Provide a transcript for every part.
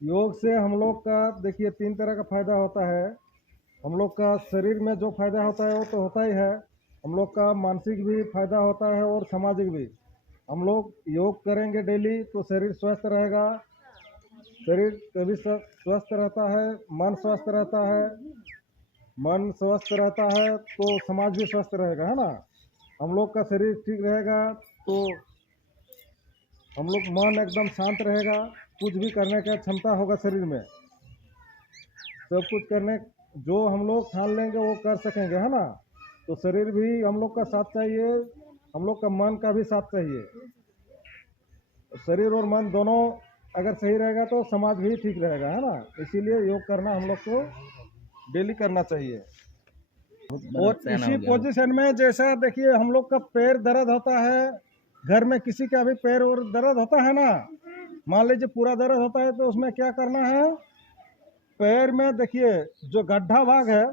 योग से हम लोग का देखिए 3 तरह का फ़ायदा होता है। हम लोग का शरीर में जो फ़ायदा होता है वो तो होता ही है। हम लोग का मानसिक भी फ़ायदा होता है और सामाजिक भी। हम लोग योग करेंगे डेली तो शरीर स्वस्थ रहेगा। शरीर तभी स्वस्थ रहता है, मन स्वस्थ रहता है। मन स्वस्थ रहता है तो समाज भी स्वस्थ रहेगा, है ना? हम लोग का शरीर ठीक रहेगा तो हम लोग मन एकदम शांत रहेगा। कुछ भी करने का क्षमता होगा शरीर में। सब कुछ करने जो हम लोग ठान लेंगे वो कर सकेंगे, है ना? तो शरीर भी हम लोग का साथ चाहिए, हम लोग का मन का भी साथ चाहिए। शरीर और मन दोनों अगर सही रहेगा तो समाज भी ठीक रहेगा, है ना? इसीलिए योग करना हम लोग को डेली करना चाहिए। और इसी पोजीशन में जैसा देखिए हम लोग का पैर दर्द होता है, घर में किसी का भी पैर और दर्द होता है ना, मान लीजिए पूरा दर्द होता है तो उसमें क्या करना है? पैर में देखिए जो गड्ढा भाग है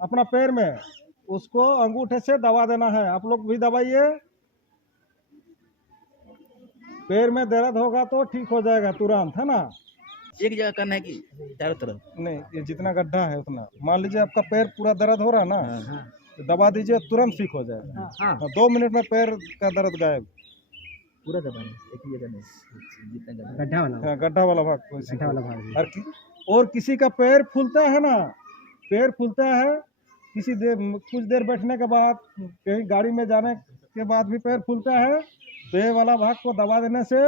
अपना पैर में, उसको अंगूठे से दबा देना है। आप लोग भी दबाइए। पैर में दर्द होगा तो ठीक हो जाएगा तुरंत, है ना? एक जगह करना है कि चारों तरफ? नहीं, ये जितना गड्ढा है उतना। मान लीजिए आपका पैर पूरा दर्द हो रहा है ना, हाँ। तो दबा दीजिए, तुरंत ठीक हो जाएगा। हाँ। 2 मिनट में पैर का दर्द गायब। पूरा दबाना है, एक ही जगह नहीं, जितना जगह। गड्ढा वाला हाँ, गड्ढा वाला भाग को इसी गड्ढा को। वाला भाग भी। और किसी का पैर फूलता है ना, पैर फूलता है किसी देर, कुछ देर बैठने के बाद, कहीं गाड़ी में जाने के बाद भी पैर फूलता है, तो ये वाला भाग को दबा देने से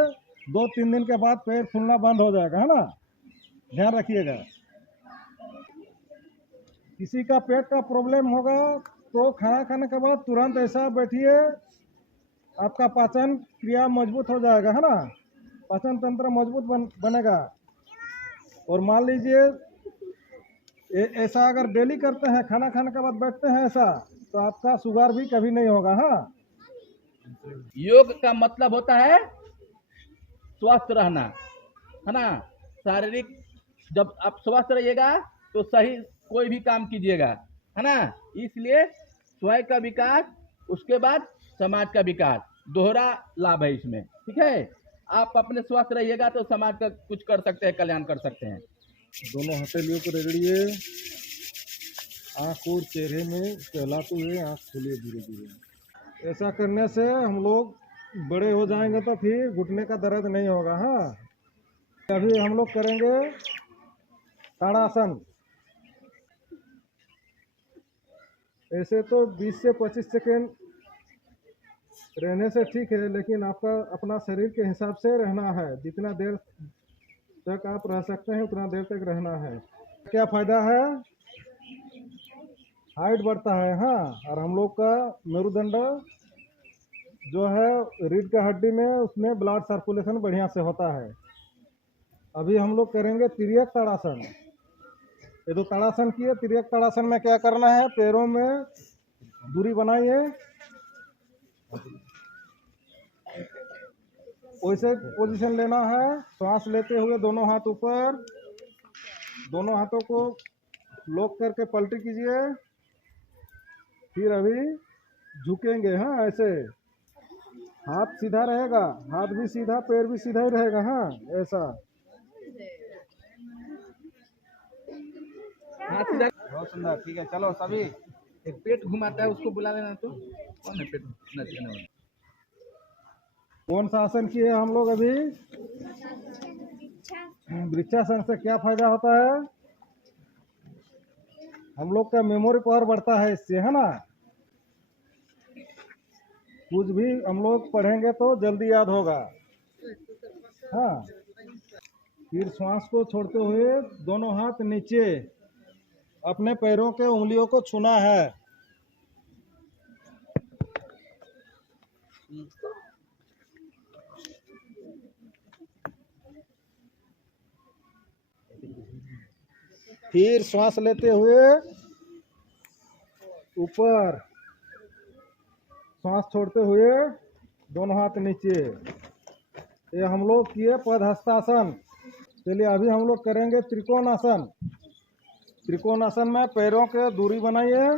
2-3 दिन के बाद पैर फूलना बंद हो जाएगा, है ना? ध्यान रखिएगा। किसी का पेट का प्रॉब्लम होगा तो खाना खाने के बाद तुरंत ऐसा बैठिए, आपका पाचन क्रिया मजबूत हो जाएगा, है ना? पाचन तंत्र मजबूत बनेगा। और मान लीजिए ऐसा अगर डेली करते हैं, खाना खाने के बाद बैठते हैं ऐसा, तो आपका शुगर भी कभी नहीं होगा। हाँ, योग का मतलब होता है स्वस्थ रहना, है ना? शारीरिक, जब आप स्वस्थ रहिएगा तो सही कोई भी काम कीजिएगा, है ना? इसलिए स्वयं का विकास, उसके बाद समाज का विकास, दोहरा लाभ है इसमें। ठीक है, आप अपने स्वस्थ रहिएगा तो समाज का कुछ कर सकते हैं, कल्याण कर सकते हैं। दोनों हथेलियों को रगड़िए, आँख और चेहरे में कहलाते हुए आँख खोलिए धीरे धीरे। ऐसा करने से हम लोग बड़े हो जाएंगे तो फिर घुटने का दर्द नहीं होगा। हाँ, अभी हम लोग करेंगे ताड़ासन। ऐसे तो 20 से 25 सेकेंड रहने से ठीक है, लेकिन आपका अपना शरीर के हिसाब से रहना है। जितना देर तक आप रह सकते हैं उतना देर तक रहना है। क्या फायदा है? हाइट बढ़ता है। हाँ, और हम लोग का मेरुदंड जो है रीढ़ का हड्डी में, उसमें ब्लड सर्कुलेशन बढ़िया से होता है। अभी हम लोग करेंगे तिर्यक ताड़ासन। ये तो ताड़ासन किए, तिर्यक ताड़ासन में क्या करना है? पैरों में दूरी बनाइए, वैसे पोजीशन लेना है। सांस लेते हुए दोनों हाथ ऊपर, दोनों हाथों को लॉक करके पलटी कीजिए। फिर अभी झुकेंगे। हाँ, ऐसे हाथ सीधा रहेगा, हाथ भी सीधा, पैर भी सीधा ही रहेगा। हाँ, ऐसा। बहुत सुंदर, ठीक है, चलो सभी। एक पेट घुमाता है, उसको बुला लेना। तो कौन है पेट नचाने वाला? कौन सा आसन किए हम लोग अभी? वृक्षासन से क्या फायदा होता है? हम लोग का मेमोरी पावर बढ़ता है इससे, है ना? कुछ भी हम लोग पढ़ेंगे तो जल्दी याद होगा। हाँ, फिर श्वास को छोड़ते हुए दोनों हाथ नीचे, अपने पैरों के उंगलियों को छूना है। फिर श्वास लेते हुए ऊपर, श्वास छोड़ते हुए दोनों हाथ नीचे। ये हम लोग किए पदहस्तासन। चलिए अभी हम लोग करेंगे त्रिकोणासन। त्रिकोणासन में पैरों के दूरी बनाइए,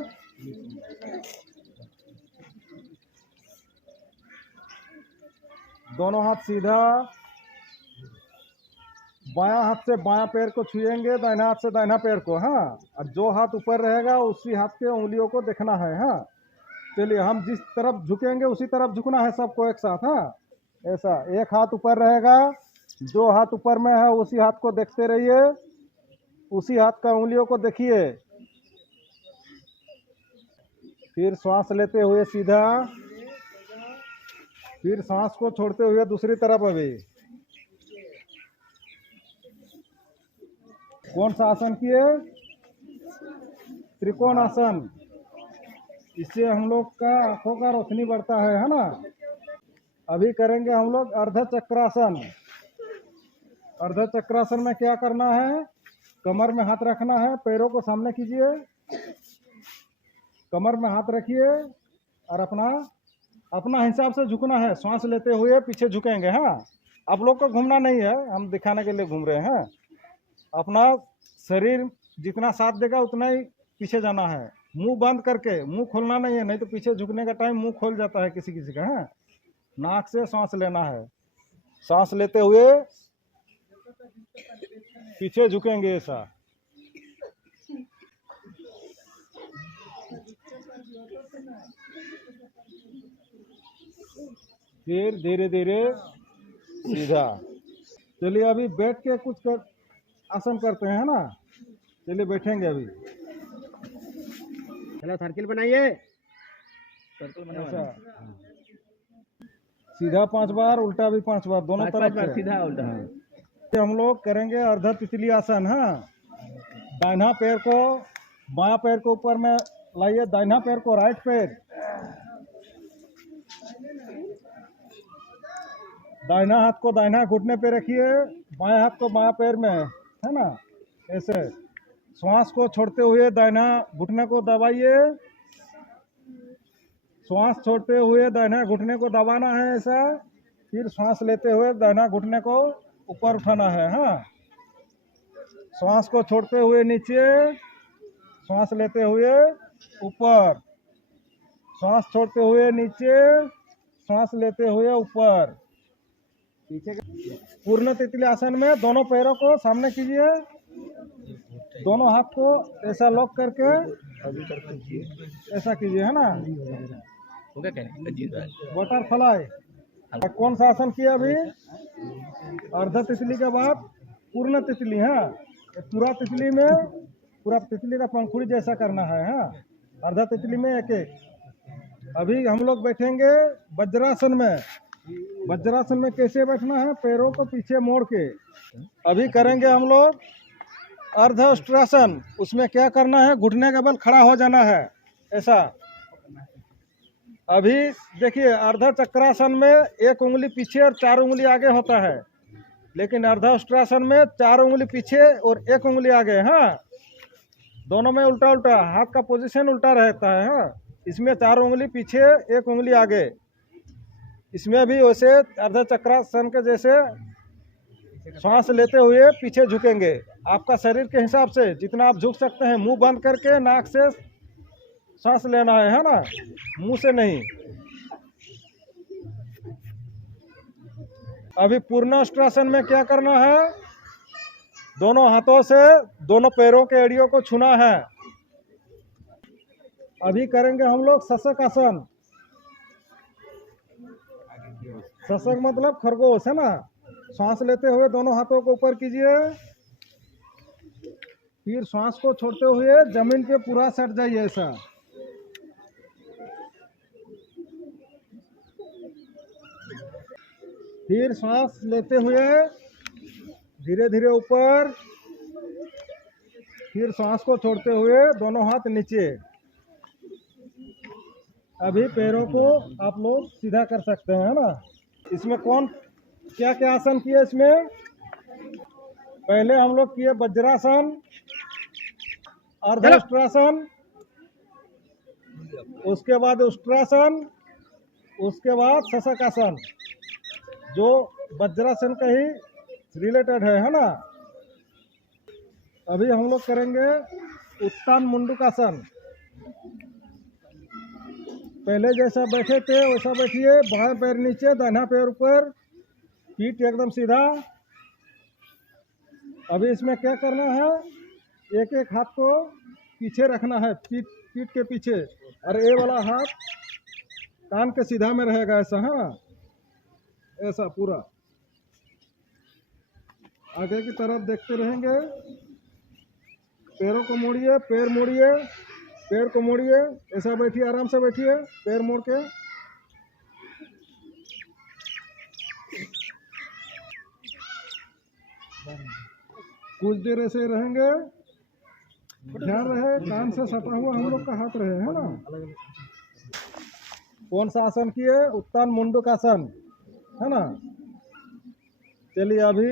दोनों हाथ सीधा, बायां हाथ से बायां पैर को छुएंगे, दाहिना हाथ से दाहिना पैर को। हाँ, और जो हाथ ऊपर रहेगा उसी हाथ के उंगलियों को देखना है। हाँ, चलिए, हम जिस तरफ झुकेंगे उसी तरफ झुकना है सबको एक साथ। हाँ, ऐसा एक हाथ ऊपर रहेगा, जो हाथ ऊपर में है उसी हाथ को देखते रहिए, उसी हाथ का उंगलियों को देखिए। फिर श्वास लेते हुए सीधा, फिर सांस को छोड़ते हुए दूसरी तरफ। अभी कौन सा आसन किए? त्रिकोण आसन। इससे हम लोग का आंखों का रोशनी बढ़ता है ना। अभी करेंगे हम लोग अर्ध चक्रासन। अर्ध चक्रासन में क्या करना है? कमर में हाथ रखना है, पैरों को सामने कीजिए, कमर में हाथ रखिए और अपना हिसाब से झुकना है। सांस लेते हुए पीछे झुकेंगे। हाँ, आप लोग को घूमना नहीं है, हम दिखाने के लिए घूम रहे हैं। अपना शरीर जितना साथ देगा उतना ही पीछे जाना है। मुंह बंद करके, मुंह खोलना नहीं है, नहीं तो पीछे झुकने का टाइम मुंह खोल जाता है किसी किसी का। हाँ, नाक से सांस लेना है। सांस लेते हुए पीछे झुकेंगे ऐसा। फिर धीरे धीरे सीधा। चलिए, अभी बैठ के कुछ आसन करते हैं ना। चलिए, बैठेंगे अभी। चलो सर्किल बनाइए। ऐसा सीधा 5 बार, उल्टा भी 5 बार, दोनों तरफ से। सीधा उल्टा। हम लोग करेंगे अर्ध तितली आसन। हाँ, दाहिना पैर को बायां पैर के ऊपर में लाइए, दाहिना पैर को राइट पैर, दाहिना हाथ को दाहिना घुटने पे रखिए, बाएं हाथ को बायां पैर में, है ना। ऐसे श्वास को छोड़ते हुए दाहिना घुटने को दबाइए, श्वास छोड़ते हुए दाहिना घुटने को दबाना है ऐसा। फिर श्वास लेते हुए दाहिना घुटने को ऊपर उठाना है। हाँ, श्वास को छोड़ते हुए नीचे, श्वास लेते हुए ऊपर, श्वास छोड़ते हुए नीचे, श्वास लेते हुए ऊपर। पीछे पूर्ण तितली आसन में दोनों पैरों को सामने कीजिए, दोनों हाथ को ऐसा लॉक करके ऐसा कीजिए, है ना। बटरफ्लाई। कौन सा आसन किया अभी? अर्ध तितली के बाद पूर्ण तितली। हाँ, पूरा तितली में पूरा तितली का पंखुड़ी जैसा करना है। हाँ, अर्ध तितली में एक एक। अभी हम लोग बैठेंगे वज्रासन में। वज्रासन में कैसे बैठना है? पैरों को पीछे मोड़ के। अभी करेंगे हम लोग अर्ध अष्टासन। उसमें क्या करना है? घुटने के बल खड़ा हो जाना है ऐसा। अभी देखिए, अर्ध चक्रासन में एक उंगली पीछे और 4 उंगली आगे होता है, लेकिन अर्ध अष्टासन में 4 उंगली पीछे और 1 उंगली आगे। हाँ, दोनों में उल्टा उल्टा, हाथ का पोजीशन उल्टा रहता है। हाँ, इसमें 4 उंगली पीछे, 1 उंगली आगे। इसमें भी वैसे अर्ध चक्रासन के जैसे श्वास लेते हुए पीछे झुकेंगे। आपका शरीर के हिसाब से जितना आप झुक सकते हैं, मुंह बंद करके नाक से सांस लेना है ना, मुंह से नहीं। अभी पूर्ण अष्टासन में क्या करना है? दोनों हाथों से दोनों पैरों के एड़ियों को छूना है। अभी करेंगे हम लोग शशक आसन। शशक मतलब खरगोश, है ना। सांस लेते हुए दोनों हाथों को ऊपर कीजिए, फिर सांस को छोड़ते हुए जमीन पे पूरा सट जाइए ऐसा। फिर सांस लेते हुए धीरे धीरे ऊपर, फिर सांस को छोड़ते हुए दोनों हाथ नीचे। अभी पैरों को आप लोग सीधा कर सकते हैं, है ना। इसमें कौन क्या क्या आसन किए? इसमें पहले हम लोग किए वज्रासन, अर्धअष्टासन, उसके बाद उष्ट्रासन, उसके बाद शशकासन, जो वज्रासन का ही रिलेटेड है ना। अभी हम लोग करेंगे उत्तान मुंडुकासन। पहले जैसा बैठे थे वैसा बैठिए, बाएं पैर नीचे, दाहिना पैर ऊपर, पीठ एकदम सीधा, अभी इसमें क्या करना है, एक एक हाथ को पीछे रखना है, पीठ के पीछे, और ये वाला हाथ कान के सीधा में रहेगा, ऐसा है ना, ऐसा पूरा आगे की तरफ देखते रहेंगे। पैरों को मोड़िए, पैर मोड़िए, पैर को मोड़िए, ऐसा बैठिए, आराम से बैठिए, पैर मोड़ के। कुछ देर ऐसे रहेंगे, ध्यान रहे कान से सटा हुआ हम लोग का हाथ रहे, है ना। कौन सा आसन किए, उत्तान मुंडक आसन, है ना। चलिए अभी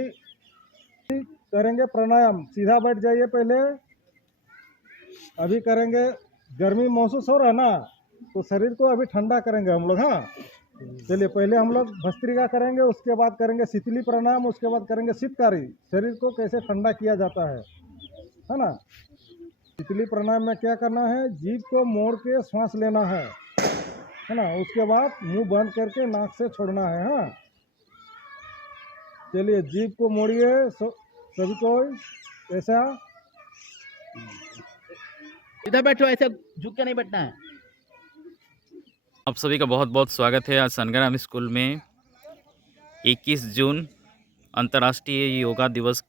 करेंगे प्राणायाम, सीधा बैठ जाइए पहले। अभी करेंगे, गर्मी महसूस हो रहा है ना, तो शरीर को अभी ठंडा करेंगे हम लोग। हाँ, चलिए पहले हम लोग भस्त्रिका करेंगे, उसके बाद करेंगे शीतली प्राणायाम, उसके बाद करेंगे शीतकारी। शरीर को कैसे ठंडा किया जाता है ना। शीतली प्राणायाम में क्या करना है, जीभ को मोड़ के श्वास लेना है ना, उसके बाद मुंह बंद करके नाक से छोड़ना है। हाँ, चलिए जीभ को मोड़िए सभी को, ऐसा इधर बैठो, ऐसे झुक के नहीं बैठना है। आप सभी का बहुत बहुत स्वागत है। आज संग्राम स्कूल में 21 जून अंतर्राष्ट्रीय योगा दिवस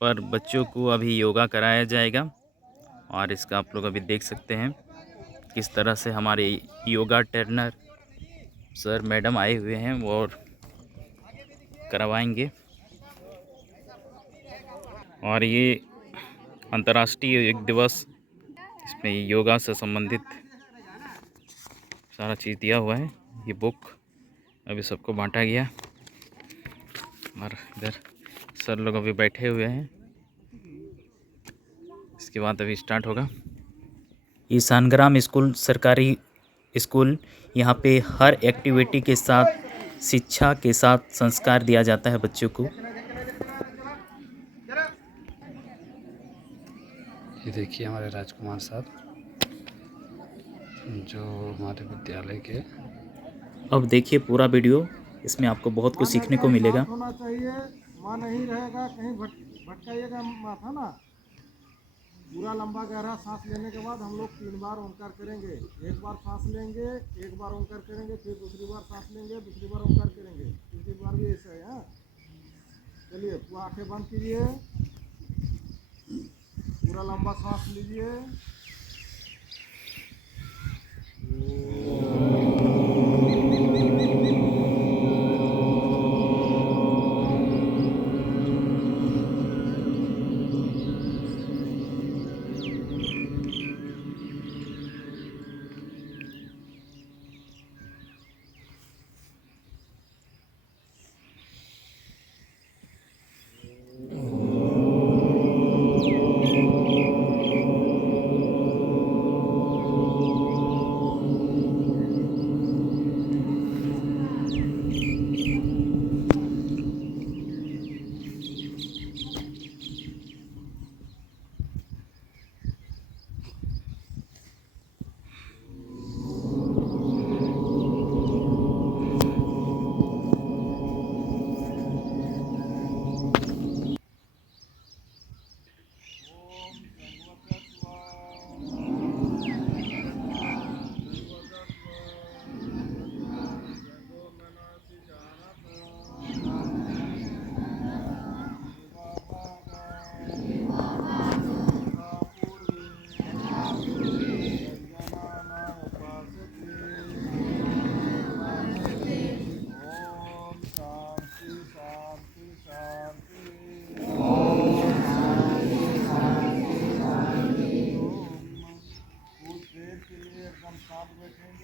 पर बच्चों को अभी योगा कराया जाएगा, और इसका आप लोग अभी देख सकते हैं किस तरह से हमारे योगा ट्रेनर सर मैडम आए हुए हैं और करवाएंगे। और ये अंतर्राष्ट्रीय योग दिवस, इसमें योगा से संबंधित सारा चीज़ दिया हुआ है। ये बुक अभी सबको बांटा गया, और इधर सर लोग अभी बैठे हुए हैं। इसके बाद अभी स्टार्ट होगा। ये संग्राम स्कूल सरकारी स्कूल, यहाँ पे हर एक्टिविटी के साथ शिक्षा के साथ संस्कार दिया जाता है बच्चों को। ये देखिए हमारे राजकुमार साहब, जो हमारे विद्यालय के। अब देखिए पूरा वीडियो, इसमें आपको बहुत कुछ सीखने को मिलेगा। होना चाहिए, माँ नहीं रहेगा, कहीं भटकाइएगा माथा ना। पूरा लंबा गहरा सांस लेने के बाद हम लोग 3 बार ओंकार करेंगे। एक बार सांस लेंगे, एक बार ओंकार करेंगे, फिर दूसरी बार सांस लेंगे, दूसरी बार ओंकार करेंगे, तीसरी बार भी ऐसा है। हाँ, चलिए पूरा आंखें बंद कीजिए, पूरा लंबा सांस लीजिए।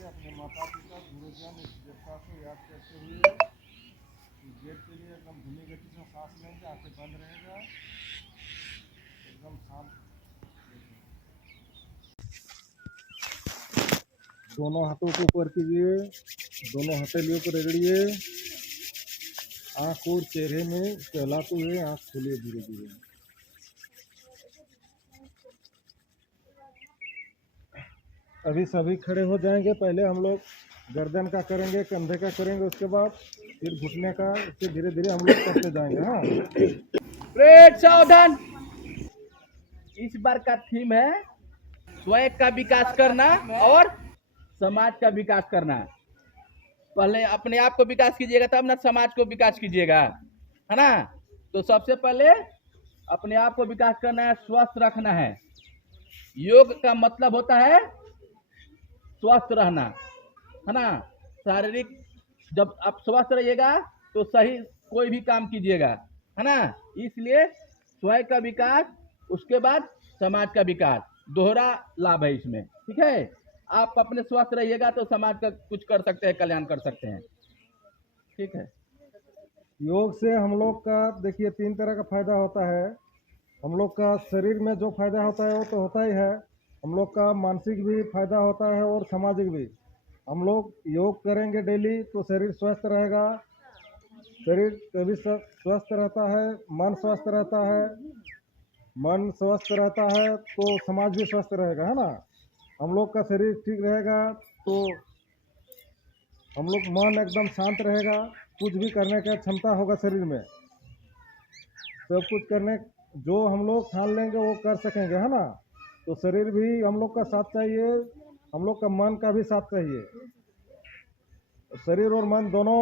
अपने माता पिता गुरुजन देवता को याद करते हुए गेट के लिए एकदम धीमी गति से सांस लेंगे, आंखें बंद रहेगा, एकदम शांत। दोनों हाथों को ऊपर कीजिए, दोनों हथेलियों को रगड़िए, आँख और चेहरे में सहलाते हुए आँख खोलिए धीरे धीरे। अभी सभी खड़े हो जाएंगे। पहले हम लोग गर्दन का करेंगे, कंधे का करेंगे, उसके बाद फिर घुटने का, इससे धीरे धीरे हम लोग करते जाएंगे। हाँ, प्रेड सावधान। इस बार का थीम है स्वयं का विकास करना और समाज का विकास करना। पहले अपने आप को विकास कीजिएगा तब ना समाज को विकास कीजिएगा, है ना। तो सबसे पहले अपने आप को विकास करना है, स्वस्थ रखना है। योग का मतलब होता है स्वस्थ रहना, है ना। शारीरिक जब आप स्वस्थ रहिएगा तो सही कोई भी काम कीजिएगा, है ना। इसलिए स्वयं का विकास, उसके बाद समाज का विकास, दोहरा लाभ है इसमें। ठीक है, आप अपने स्वस्थ रहिएगा तो समाज का कुछ कर सकते हैं, कल्याण कर सकते हैं। ठीक है। योग से हम लोग का देखिए 3 तरह का फायदा होता है। हम लोग का शरीर में जो फायदा होता है वो तो होता ही है, हम लोग का मानसिक भी फायदा होता है और सामाजिक भी। हम लोग योग करेंगे डेली तो शरीर स्वस्थ रहेगा, शरीर तभी स्वस्थ रहता है, मन स्वस्थ रहता है, मन स्वस्थ रहता है तो समाज भी स्वस्थ रहेगा, है ना। हम लोग का शरीर ठीक रहेगा तो हम लोग मन एकदम शांत रहेगा, कुछ भी करने का क्षमता होगा शरीर में, सब कुछ करने जो हम लोग ठान लेंगे वो कर सकेंगे, है ना। तो शरीर भी हम लोग का साथ चाहिए, हम लोग का मन का भी साथ चाहिए। शरीर और मन दोनों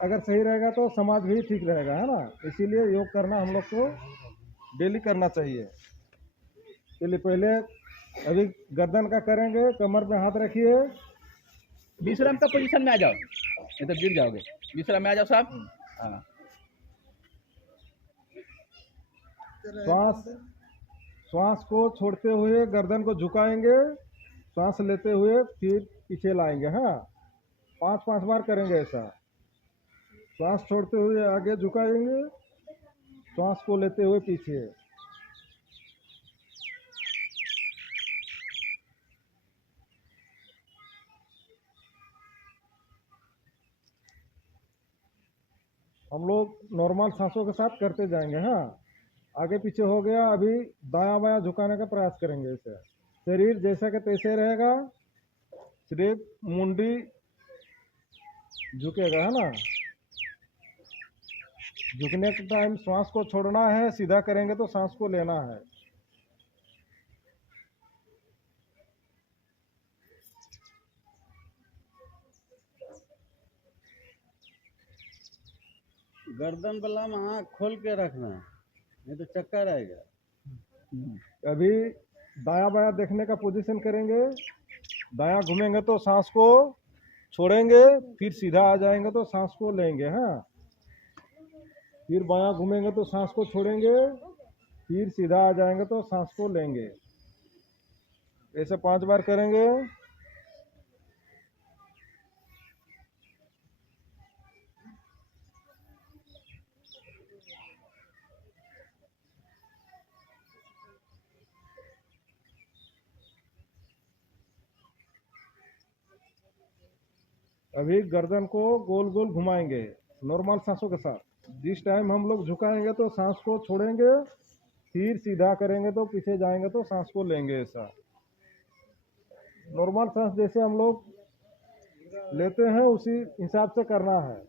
अगर सही रहेगा तो समाज भी ठीक रहेगा, है ना। इसीलिए योग करना हम लोग को डेली करना चाहिए। चलिए पहले अभी गर्दन का करेंगे, कमर पे हाथ रखिए, विश्राम का पोजीशन में आ जाओ, नहीं तो गिर जाओगे। विश्राम में आ जाओ साहब। हाँ। श्वास श्वास को छोड़ते हुए गर्दन को झुकाएंगे, श्वास लेते हुए फिर पीछे लाएंगे। हाँ, 5-5 बार करेंगे ऐसा। श्वास छोड़ते हुए आगे झुकाएंगे, श्वास को लेते हुए पीछे। हम लोग नॉर्मल सांसों के साथ करते जाएंगे। हाँ, आगे पीछे हो गया, अभी दायां बायां झुकाने का प्रयास करेंगे। इसे शरीर जैसा कि तैसे रहेगा, सिर्फ मुंडी झुकेगा, है ना। झुकने के टाइम श्वास को छोड़ना है, सीधा करेंगे तो सांस को लेना है। गर्दन वाला में आँख खोल के रखना है, नहीं तो चक्कर आएगा। अभी दायां बायां देखने का पोजीशन करेंगे, दायां घूमेंगे तो सांस को छोड़ेंगे, फिर सीधा आ जाएंगे तो सांस को लेंगे। हाँ, फिर बायां घूमेंगे तो सांस को छोड़ेंगे, फिर सीधा आ जाएंगे तो सांस को लेंगे। ऐसे 5 बार करेंगे। अभी गर्दन को गोल गोल घुमाएंगे नॉर्मल सांसों के साथ। जिस टाइम हम लोग झुकाएंगे तो सांस को छोड़ेंगे, फिर सीधा करेंगे तो पीछे जाएंगे तो सांस को लेंगे। ऐसा नॉर्मल सांस जैसे हम लोग लेते हैं उसी हिसाब से करना है,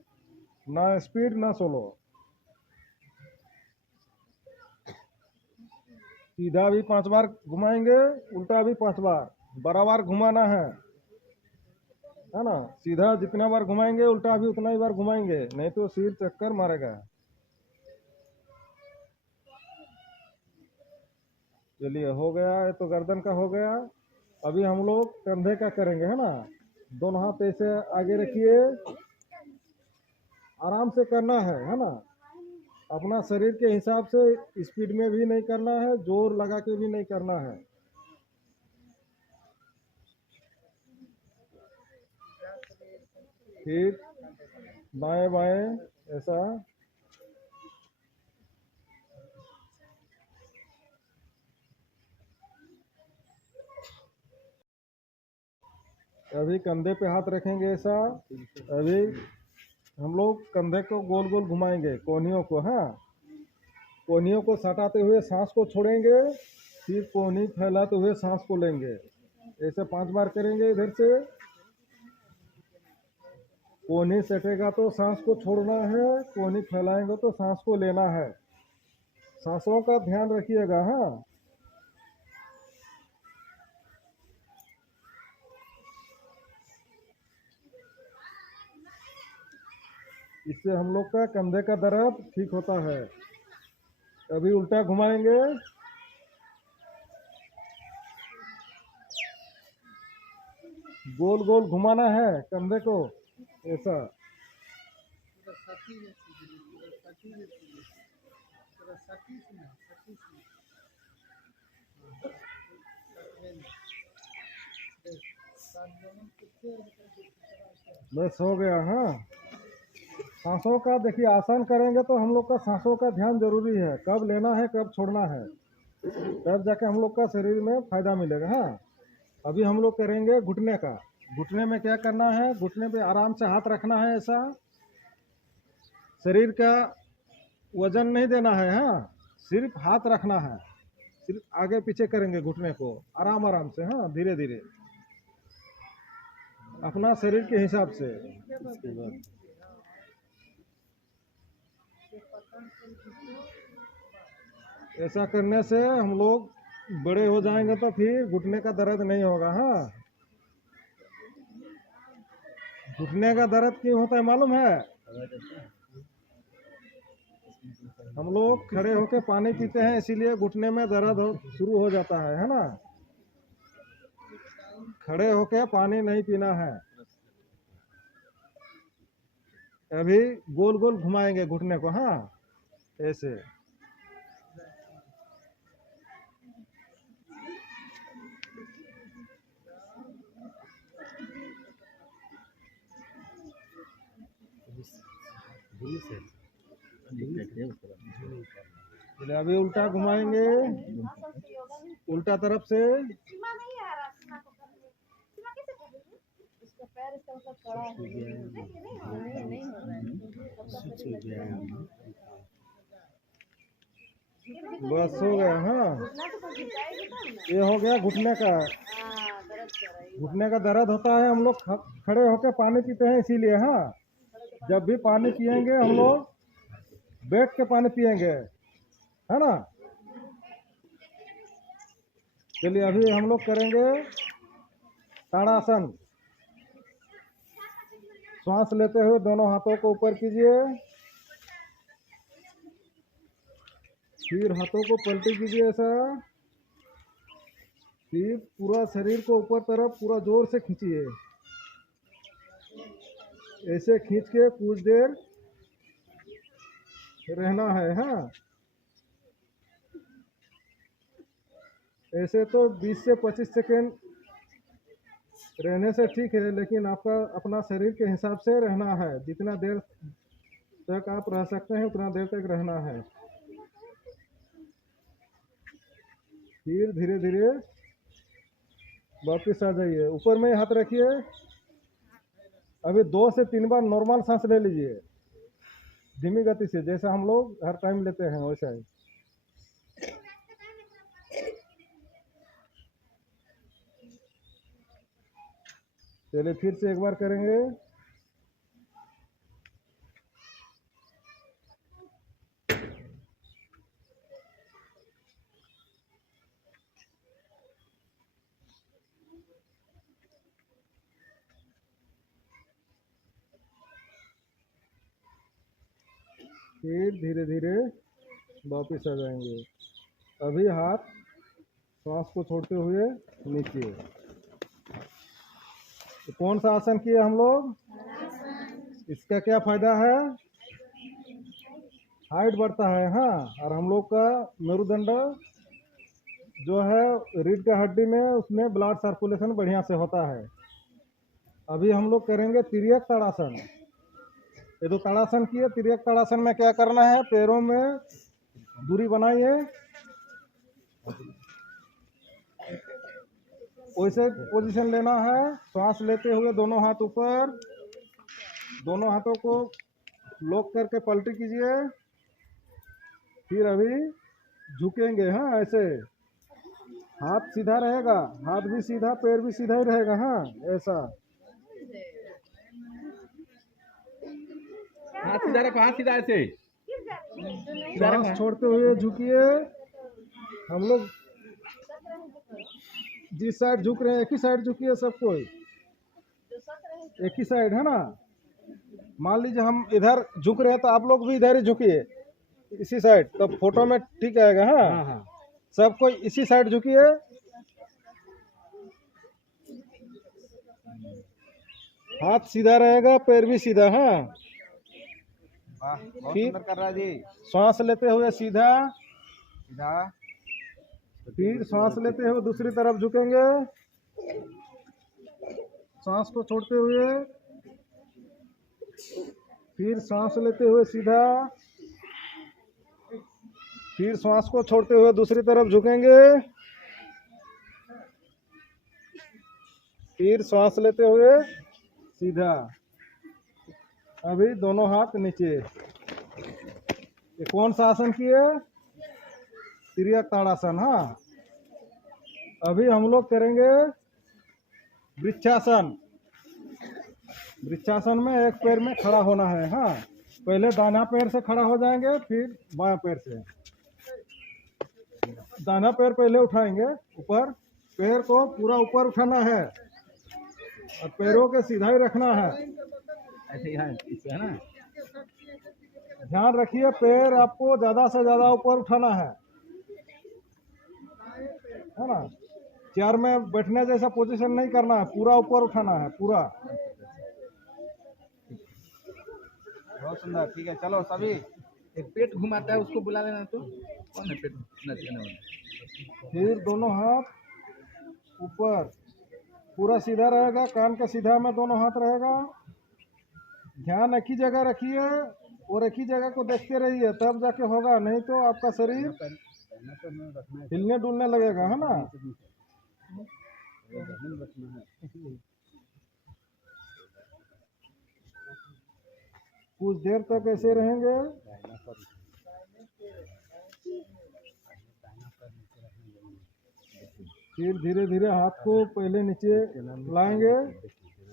ना स्पीड ना स्लो। सीधा भी 5 बार घुमाएंगे, उल्टा भी 5 बार, बराबर घुमाना है ना। सीधा जितना बार घुमाएंगे उल्टा भी उतना ही बार घुमाएंगे, नहीं तो सिर चक्कर मारेगा। चलिए हो गया, ये तो गर्दन का हो गया। अभी हम लोग कंधे का करेंगे, है ना। दोनों हाथ ऐसे आगे रखिए, आराम से करना है ना। अपना शरीर के हिसाब से स्पीड में भी नहीं करना है, जोर लगा के भी नहीं करना है। फिर बाएं बाएं ऐसा। अभी कंधे पे हाथ रखेंगे ऐसा। अभी हम लोग कंधे को गोल गोल घुमाएंगे, कोहनियों को। हाँ, कोहनियों को सटाते हुए सांस को छोड़ेंगे, फिर कोहनी फैलाते हुए सांस को लेंगे। ऐसे 5 बार करेंगे। इधर से कोहनी सटेगा तो सांस को छोड़ना है, कोहनी फैलाएंगे तो सांस को लेना है। सांसों का ध्यान रखिएगा। हाँ, इससे हम लोग का कंधे का दर्द ठीक होता है। अभी उल्टा घुमाएंगे, गोल गोल घुमाना है कंधे को, ऐसा। बस हो गया। हाँ, सांसों का देखिए, आसन करेंगे तो हम लोग का सांसों का ध्यान जरूरी है, कब लेना है कब छोड़ना है, तब जाके हम लोग का शरीर में फायदा मिलेगा। हाँ, अभी हम लोग करेंगे घुटने का। घुटने में क्या करना है, घुटने पे आराम से हाथ रखना है, ऐसा। शरीर का वजन नहीं देना है। हाँ, सिर्फ हाथ रखना है, सिर्फ आगे पीछे करेंगे घुटने को, आराम आराम से। हाँ, धीरे धीरे, अपना शरीर के हिसाब से। इसके बाद ऐसा करने से हम लोग बड़े हो जाएंगे तो फिर घुटने का दर्द नहीं होगा। हाँ, घुटने का दर्द क्यों होता है मालूम है? हम लोग खड़े होके पानी पीते हैं, इसीलिए घुटने में दर्द शुरू हो जाता है ना। खड़े होके पानी नहीं पीना है। अभी गोल गोल घुमाएंगे घुटने को। हाँ, ऐसे। अभी उल्टा घुमाएंगे, उल्टा तरफ से। बस हो गया। हाँ, ये हो गया घुटने का। घुटने का दर्द होता है, हम लोग खड़े होकर पानी पीते हैं, इसीलिए। हाँ, जब भी पानी पिएंगे हम लोग बैठ के पानी पिएंगे, है ना। चलिए, अभी हम लोग करेंगे ताड़ासन। श्वास लेते हुए दोनों हाथों को ऊपर कीजिए, फिर हाथों को पलटी कीजिए, ऐसा। फिर पूरा शरीर को ऊपर तरफ पूरा जोर से खींचिए, ऐसे खींच के कुछ देर रहना है। हाँ, ऐसे तो 20 से 25 सेकेंड रहने से ठीक है, लेकिन आपका अपना शरीर के हिसाब से रहना है। जितना देर तक आप रह सकते हैं उतना देर तक रहना है। फिर धीरे धीरे वापिस आ जाइए, ऊपर में हाथ रखिए। अभी 2 से 3 बार नॉर्मल सांस ले लीजिए, धीमी गति से, जैसा हम लोग हर टाइम लेते हैं वैसा ही। चलिए, फिर से एक बार करेंगे। फिर धीरे धीरे वापस आ जाएंगे। अभी हाथ श्वास को छोड़ते हुए नीचे। तो कौन सा आसन किए हम लोग? इसका क्या फायदा है? हाइट बढ़ता है। हाँ, और हम लोग का मेरुदंड जो है रीढ़ का हड्डी में, उसमें ब्लड सर्कुलेशन बढ़िया से होता है। अभी हम लोग करेंगे तिर्यक ताड़ासन। ये तो ताड़ासन किए, तिर्यक ताड़ासन में क्या करना है, पैरों में दूरी बनाइए, वैसे पोजीशन लेना है। श्वास लेते हुए दोनों हाथ ऊपर, दोनों हाथों को लॉक करके पलटी कीजिए। फिर अभी झुकेंगे। हाँ, ऐसे हाथ सीधा रहेगा, हाथ भी सीधा, पैर भी सीधा ही रहेगा। हाँ, ऐसा। हाथ सीधा रखो, हाथ सीधा ऐसे। सांस छोड़ते हुए झुकिए। हम लोग जिस साइड झुक रहे हैं एक ही साइड झुकिए सब कोई, एक ही साइड है ना। मान लीजिए हम इधर झुक रहे हैं तो आप लोग भी इधर ही झुकिए, इसी साइड, तो फोटो में ठीक आएगा। हाँ, सब कोई इसी साइड झुकिए। हाथ सीधा रहेगा, पैर भी सीधा। हाँ, फिर कर रहा जी, सांस लेते हुए सीधा सीधा, फिर सांस लेते हुए दूसरी तरफ झुकेंगे। सांस को छोड़ते हुए, फिर सांस लेते हुए सीधा, फिर सांस को छोड़ते हुए दूसरी तरफ झुकेंगे, फिर सांस लेते हुए सीधा। अभी दोनों हाथ नीचे। ये कौन सा आसन किए? तिर्यक ताड़ासन। हाँ, अभी हम लोग करेंगे वृक्षासन। वृक्षासन में एक पैर में खड़ा होना है। हाँ, पहले दाहिना पैर से खड़ा हो जाएंगे, फिर बायां पैर से। दाहिना पैर पहले उठाएंगे ऊपर, पैर को पूरा ऊपर उठाना है और पैरों के सीधा ही रखना है। ऐसे यहाँ इससे है ना। ध्यान रखिए, पैर आपको ज्यादा से ज्यादा ऊपर उठाना है ना। चेयर में बैठने जैसा पोजीशन नहीं करना है, पूरा ऊपर उठाना है पूरा। बहुत सुंदर, ठीक है, चलो सभी। एक पेट घुमाता है, उसको बुला लेना। तो कौन है पेट नचाने वाला? फिर दोनों हाथ ऊपर, पूरा सीधा रहेगा, कान के सीधा में दोनों हाथ रहेगा। ध्यान एक ही जगह रखिए और एक ही जगह को देखते रहिए, तब जाके होगा, नहीं तो आपका शरीर हिलने डुलने लगेगा, है ना। कुछ देर तक ऐसे रहेंगे। फिर धीरे धीरे हाथ को पहले नीचे लाएंगे,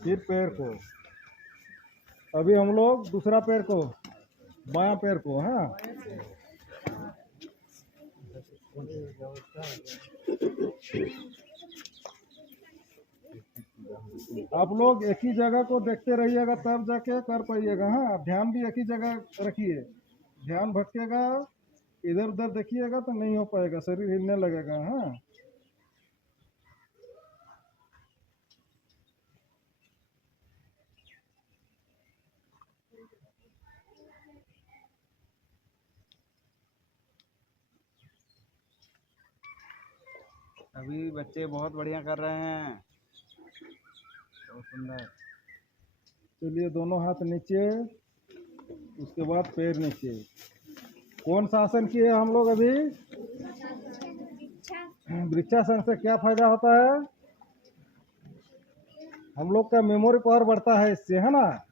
फिर पैर को। अभी हम लोग दूसरा पैर को, बायां पैर को। हाँ, आप लोग एक ही जगह को देखते रहिएगा, तब जाके कर पाइएगा। हाँ, ध्यान भी एक ही जगह रखिए। ध्यान भटकेगा, इधर उधर देखिएगा तो नहीं हो पाएगा, शरीर हिलने लगेगा। हाँ, अभी बच्चे बहुत बढ़िया कर रहे हैं, बहुत सुंदर। चलिए, दोनों हाथ नीचे, उसके बाद पैर नीचे। कौन सा आसन किए हम लोग अभी? वृक्षासन से क्या फायदा होता है? हम लोग का मेमोरी पावर बढ़ता है इससे, है ना।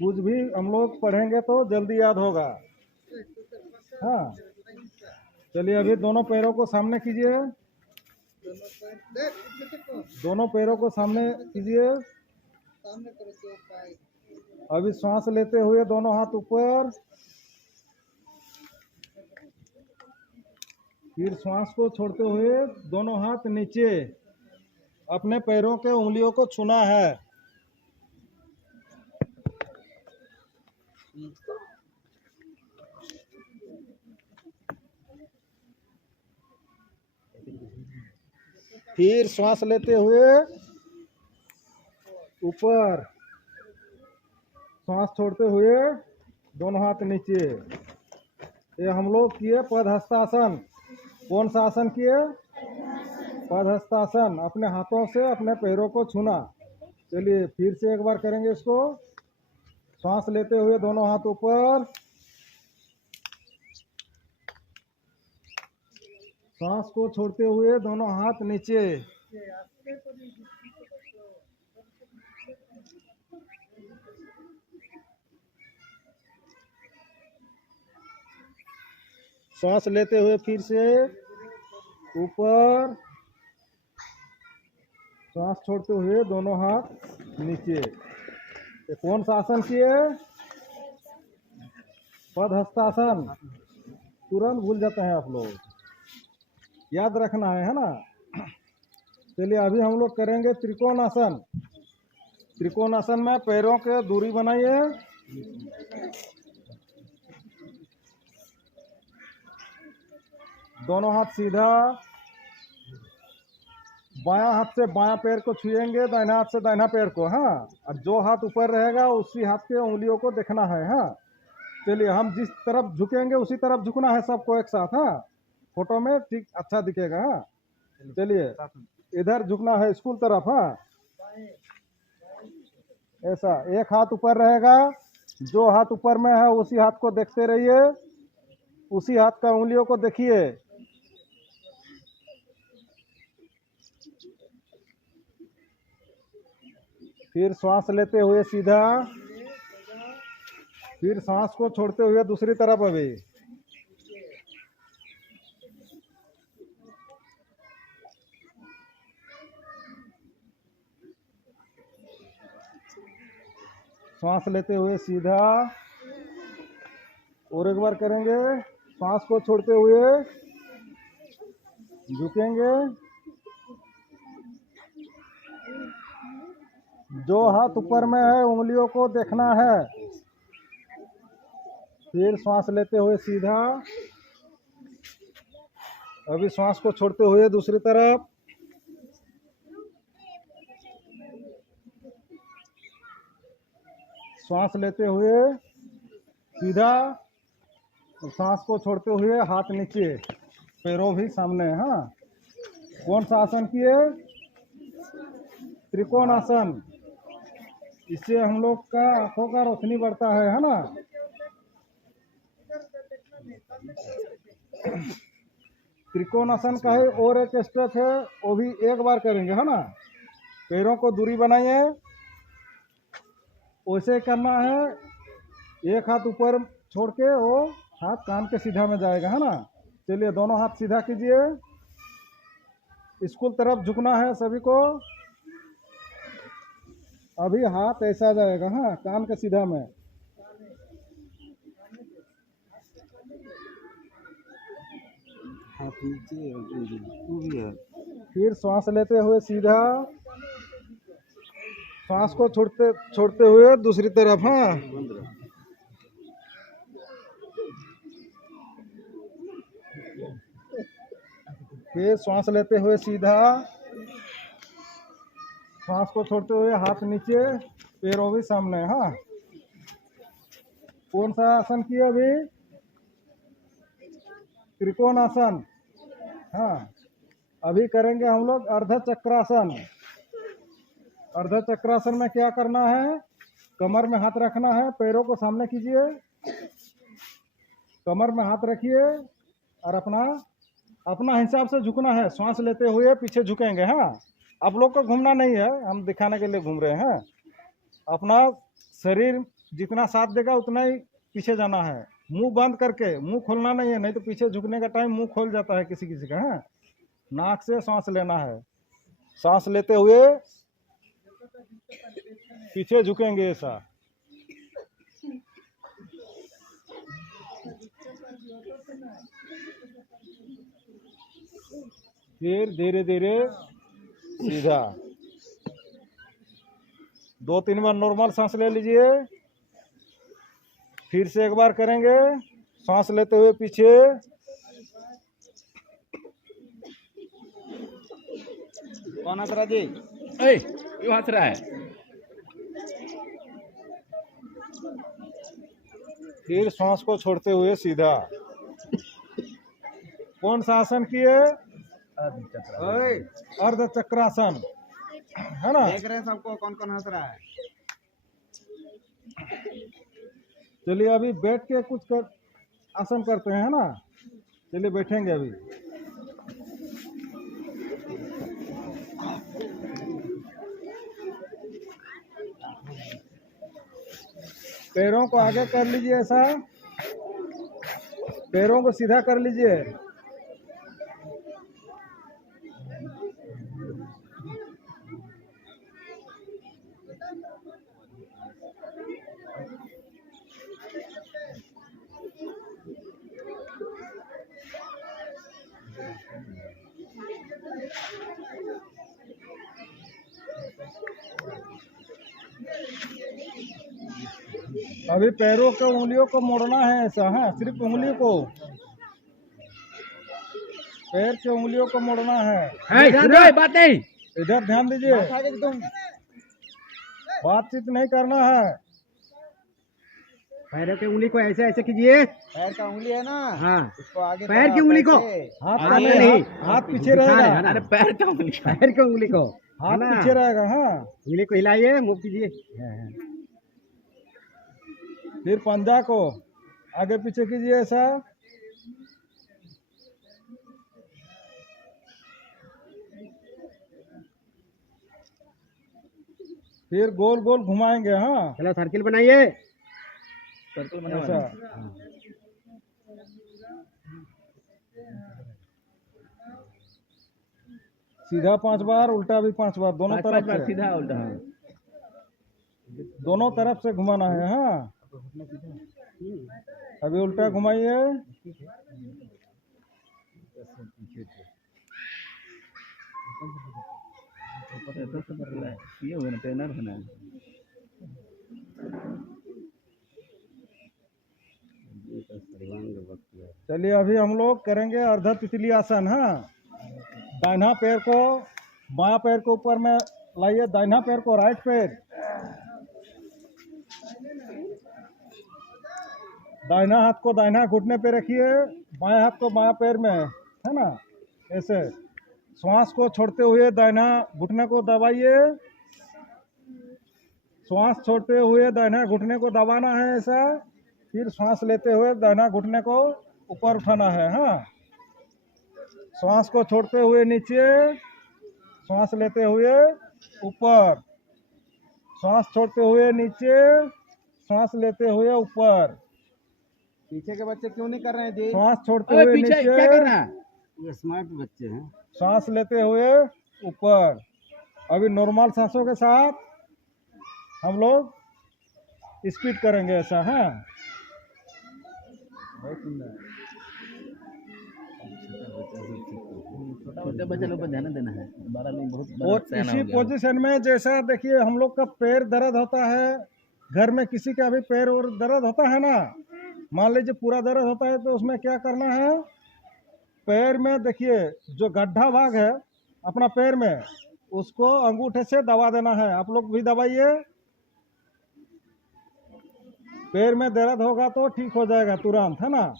कुछ भी हम लोग पढ़ेंगे तो जल्दी याद होगा। हाँ, चलिए, अभी दोनों पैरों को सामने कीजिए। दोनों पैरों को सामने कीजिए। अभी सांस लेते हुए दोनों हाथ ऊपर, फिर सांस को छोड़ते हुए दोनों हाथ नीचे। अपने पैरों के उंगलियों को छूना है। फिर सांस लेते हुए ऊपर, सांस छोड़ते हुए दोनों हाथ नीचे। ये हम लोग किए पदहस्तासन। कौन सा आसन किए? पदहस्तासन। अपने हाथों से अपने पैरों को छूना। चलिए, फिर से एक बार करेंगे इसको। सांस लेते हुए दोनों हाथ ऊपर, सांस को छोड़ते हुए दोनों हाथ नीचे। सांस लेते हुए फिर से ऊपर, सांस छोड़ते हुए दोनों हाथ नीचे। ये कौन सा आसन किए? पद हस्तासन तुरंत भूल जाते हैं आप लोग, याद रखना है ना। चलिए अभी हम लोग करेंगे त्रिकोणासन। त्रिकोणासन में पैरों के दूरी बनाइए, दोनों हाथ सीधा, बायां हाथ से बायां पैर को छुएंगे, दाहिना हाथ से दाहिना पैर को। हाँ, और जो हाथ ऊपर रहेगा उसी हाथ के उंगलियों को देखना है। हाँ, चलिए हम जिस तरफ झुकेंगे उसी तरफ झुकना है सबको एक साथ। हाँ, फोटो में ठीक अच्छा दिखेगा। हाँ, चलिए इधर झुकना है स्कूल तरफ। हाँ, ऐसा एक हाथ ऊपर रहेगा, जो हाथ ऊपर में है उसी हाथ को देखते रहिए, उसी हाथ का उंगलियों को देखिए। फिर श्वास लेते हुए सीधा, फिर सांस को छोड़ते हुए दूसरी तरफ। अभी सांस लेते हुए सीधा, और एक बार करेंगे। सांस को छोड़ते हुए झुकेंगे, जो हाथ ऊपर में है उंगलियों को देखना है। फिर सांस लेते हुए सीधा, अभी सांस को छोड़ते हुए दूसरी तरफ। सांस लेते हुए सीधा, सांस को छोड़ते हुए हाथ नीचे, पैरों भी सामने। हाँ, कौन सा आसन किए? त्रिकोणासन। इससे हम लोग का आंखों का रोशनी बढ़ता है ना। त्रिकोणासन का है और एक स्टेप है, वो भी एक बार करेंगे है ना। पैरों को दूरी बनाइए, वैसे करना है। एक हाथ ऊपर छोड़ के वो हाथ कान के सीधा में जाएगा है ना। चलिए दोनों हाथ सीधा कीजिए, स्कूल तरफ झुकना है सभी को। अभी हाथ ऐसा जाएगा, हाँ, कान के सीधा में। हाथ नीचे, फिर सांस लेते हुए सीधा, सांस को छोड़ते छोड़ते हुए दूसरी तरफ। हाँ, फिर सांस लेते हुए सीधा, सांस को छोड़ते हुए हाथ नीचे, पैरों भी सामने। हाँ, कौन सा आसन किया अभी? त्रिकोणासन। हाँ, अभी करेंगे हम लोग अर्ध चक्रासन। अर्ध चक्रासन में क्या करना है? कमर में हाथ रखना है, पैरों को सामने कीजिए, कमर में हाथ रखिए और अपना हिसाब से झुकना है। सांस लेते हुए पीछे झुकेंगे। हाँ, आप लोग को घूमना नहीं है, हम दिखाने के लिए घूम रहे हैं। अपना शरीर जितना साथ देगा उतना ही पीछे जाना है। मुंह बंद करके, मुंह खोलना नहीं है, नहीं तो पीछे झुकने का टाइम मुंह खोल जाता है किसी किसी का। हाँ, नाक से सांस लेना है, सांस लेते हुए पीछे झुकेंगे ऐसा। फिर धीरे धीरे सीधा, 2-3 बार नॉर्मल सांस ले लीजिए। फिर से एक बार करेंगे, सांस लेते हुए पीछे, कौन हंस रहा जी? क्यों हंस रहा है? फिर सांस को छोड़ते हुए सीधा। कौन सा आसन किए? अर्ध चक्रासन, है ना। देख रहे हैं सबको कौन कौन हंस रहा है। चलिए अभी बैठ के आसन करते हैं, है ना। चलिए बैठेंगे अभी। पैरों को आगे कर लीजिए, ऐसा पैरों को सीधा कर लीजिए। अभी पैरों के उंगलियों को मोड़ना है ऐसा, हाँ, सिर्फ उंगली को, पैर के उंगलियों को मोड़ना है। बात नहीं। इधर ध्यान दीजिए, बातचीत नहीं करना है। पैर के उंगली को ऐसे ऐसे कीजिए। पैर का उंगली है ना, हाँ, उसको आगे पैर की उंगली को, हाथ का नहीं, हाथ पीछे रहेगा। अरे पैर का उंगली, पैर के उंगली को हाथ पीछे रहेगा। हाँ, उंगली को हिलाइए, मूव कीजिए। फिर पंजा को आगे पीछे कीजिए ऐसा। फिर गोल गोल घुमाएंगे। हाँ, चलो सर्किल बनाइए। ऐसा। सीधा 5 बार, उल्टा भी 5 बार, दोनों तरफ से, सीधा उल्टा। दोनों तरफ से घुमाना है। हाँ, अभी उल्टा घुमाइए। ये होगा ना, ट्रेनर होना। चलिए अभी हम लोग करेंगे अर्ध तितली आसन। हाँ, दाहिना पैर को बायां पैर के ऊपर में लाइए, दाहिना पैर को राइट पैर, दाहिना हाथ को दाहिना घुटने पे रखिए, बाएं हाथ को बायां पैर में, है ना, ऐसे। श्वास को छोड़ते हुए दाहिना घुटने को दबाइए, श्वास छोड़ते हुए दाहिना घुटने को दबाना है ऐसा। फिर श्वास लेते हुए दाहिना घुटने को ऊपर उठाना है। हाँ, श्वास को छोड़ते हुए नीचे, श्वास लेते हुए ऊपर, श्वास छोड़ते हुए नीचे, श्वास लेते हुए ऊपर। पीछे के बच्चे क्यों नहीं कर रहे हैं जी? श्वास छोड़ते हुए पीछे नीचे, क्या करना है? ये स्मार्ट बच्चे हैं। सांस लेते हुए ऊपर। अभी नॉर्मल सांसों के साथ हम लोग स्पीड करेंगे ऐसा। है बहुत सुंदर। छोटे बच्चे लोग को ध्यान देना है, बड़ा लोग बहुत बड़ा और सयाना इसी हो गया। पोजीशन में जैसा देखिए हम लोग का पैर दर्द होता है, घर में किसी का भी पैर और दर्द होता है ना, मान लीजिए पूरा दर्द होता है, तो उसमें क्या करना है, पैर में देखिए जो गड्ढा भाग है अपना पैर में, उसको अंगूठे से दबा देना है। आप लोग भी दबाइए, पैर में दर्द होगा तो ठीक हो जाएगा तुरंत, है ना।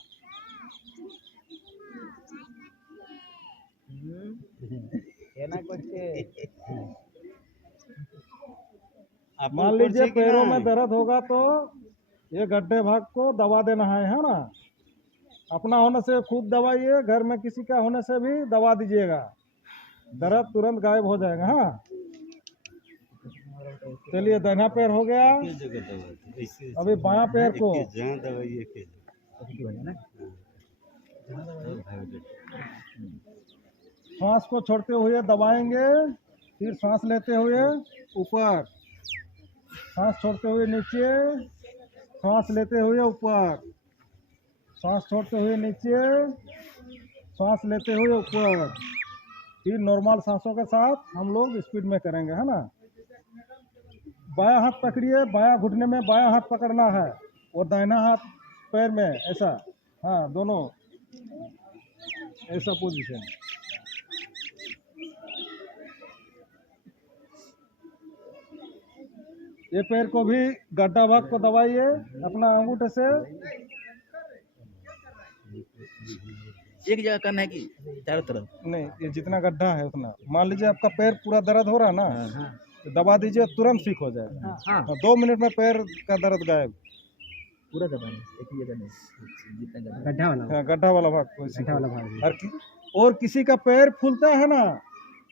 मान लीजिए पैरों में दर्द होगा तो ये गड्ढे भाग को दबा देना है ना। अपना होने से खुद दबाइए, घर में किसी का होने से भी दबा दीजिएगा, दर्द तुरंत गायब हो जाएगा। हाँ, चलिए दाहिना पैर हो गया, अभी बायां पैर को श्वास को छोड़ते हुए दबाएंगे, फिर श्वास लेते हुए ऊपर, सांस छोड़ते हुए नीचे, सांस लेते हुए ऊपर, सांस छोड़ते हुए नीचे, सांस लेते हुए ऊपर। फिर नॉर्मल सांसों के साथ हम लोग स्पीड में करेंगे, है ना। बायां हाथ पकड़िए, बायां घुटने में बायां हाथ पकड़ना है और दाहिना हाथ पैर में ऐसा। हाँ, दोनों ऐसा पोजीशन। ये पैर को भी गड्ढा भाग को दबाइए अपना अंगूठे से। एक जगह करना है कि चारों तरफ? नहीं, ये जितना गड्ढा है उतना। मान लीजिए आपका पैर पूरा दर्द हो रहा है ना, तो दबा दीजिए, तुरंत ठीक हो जाएगा। हाँ, 2 मिनट में पैर का दर्द गायब। पूरा दबाना, एक ही जगह नहीं, जितना गड्ढा वाला, हाँ, गड्ढा वाला भाग को गड्ढा वाला भाग। और किसी का पैर फूलता है ना,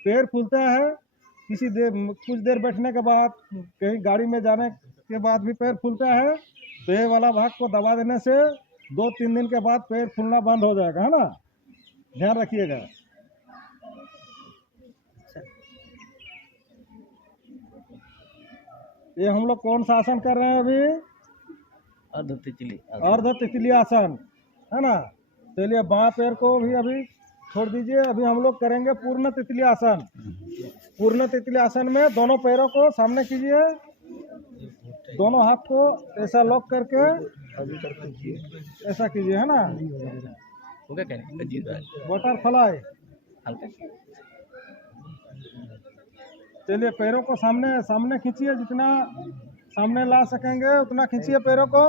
पैर फूलता है किसी देर, कुछ देर बैठने के बाद, कहीं गाड़ी में जाने के बाद भी पैर फूलता है, तो ये वाला भाग को दबा देने से 2-3 दिन के बाद पैर फूलना बंद हो जाएगा, है ना। ध्यान रखिएगा। ये हम लोग कौन सा आसन कर रहे हैं अभी? अर्ध तितली। अर्ध तितली आसन, है ना। चलिए बाएं पैर को भी अभी छोड़ दीजिए। अभी हम लोग करेंगे पूर्ण तितली आसन। पूर्ण तितली आसन में दोनों पैरों को सामने कीजिए, दोनों हाथ को ऐसा लॉक करके ऐसा कीजिए, है ना। हो गया क्या अजीत भाई? बटरफ्लाई। हल्का चलिए पैरों को सामने सामने खींचिए, जितना सामने ला सकेंगे उतना खींचिए पैरों को।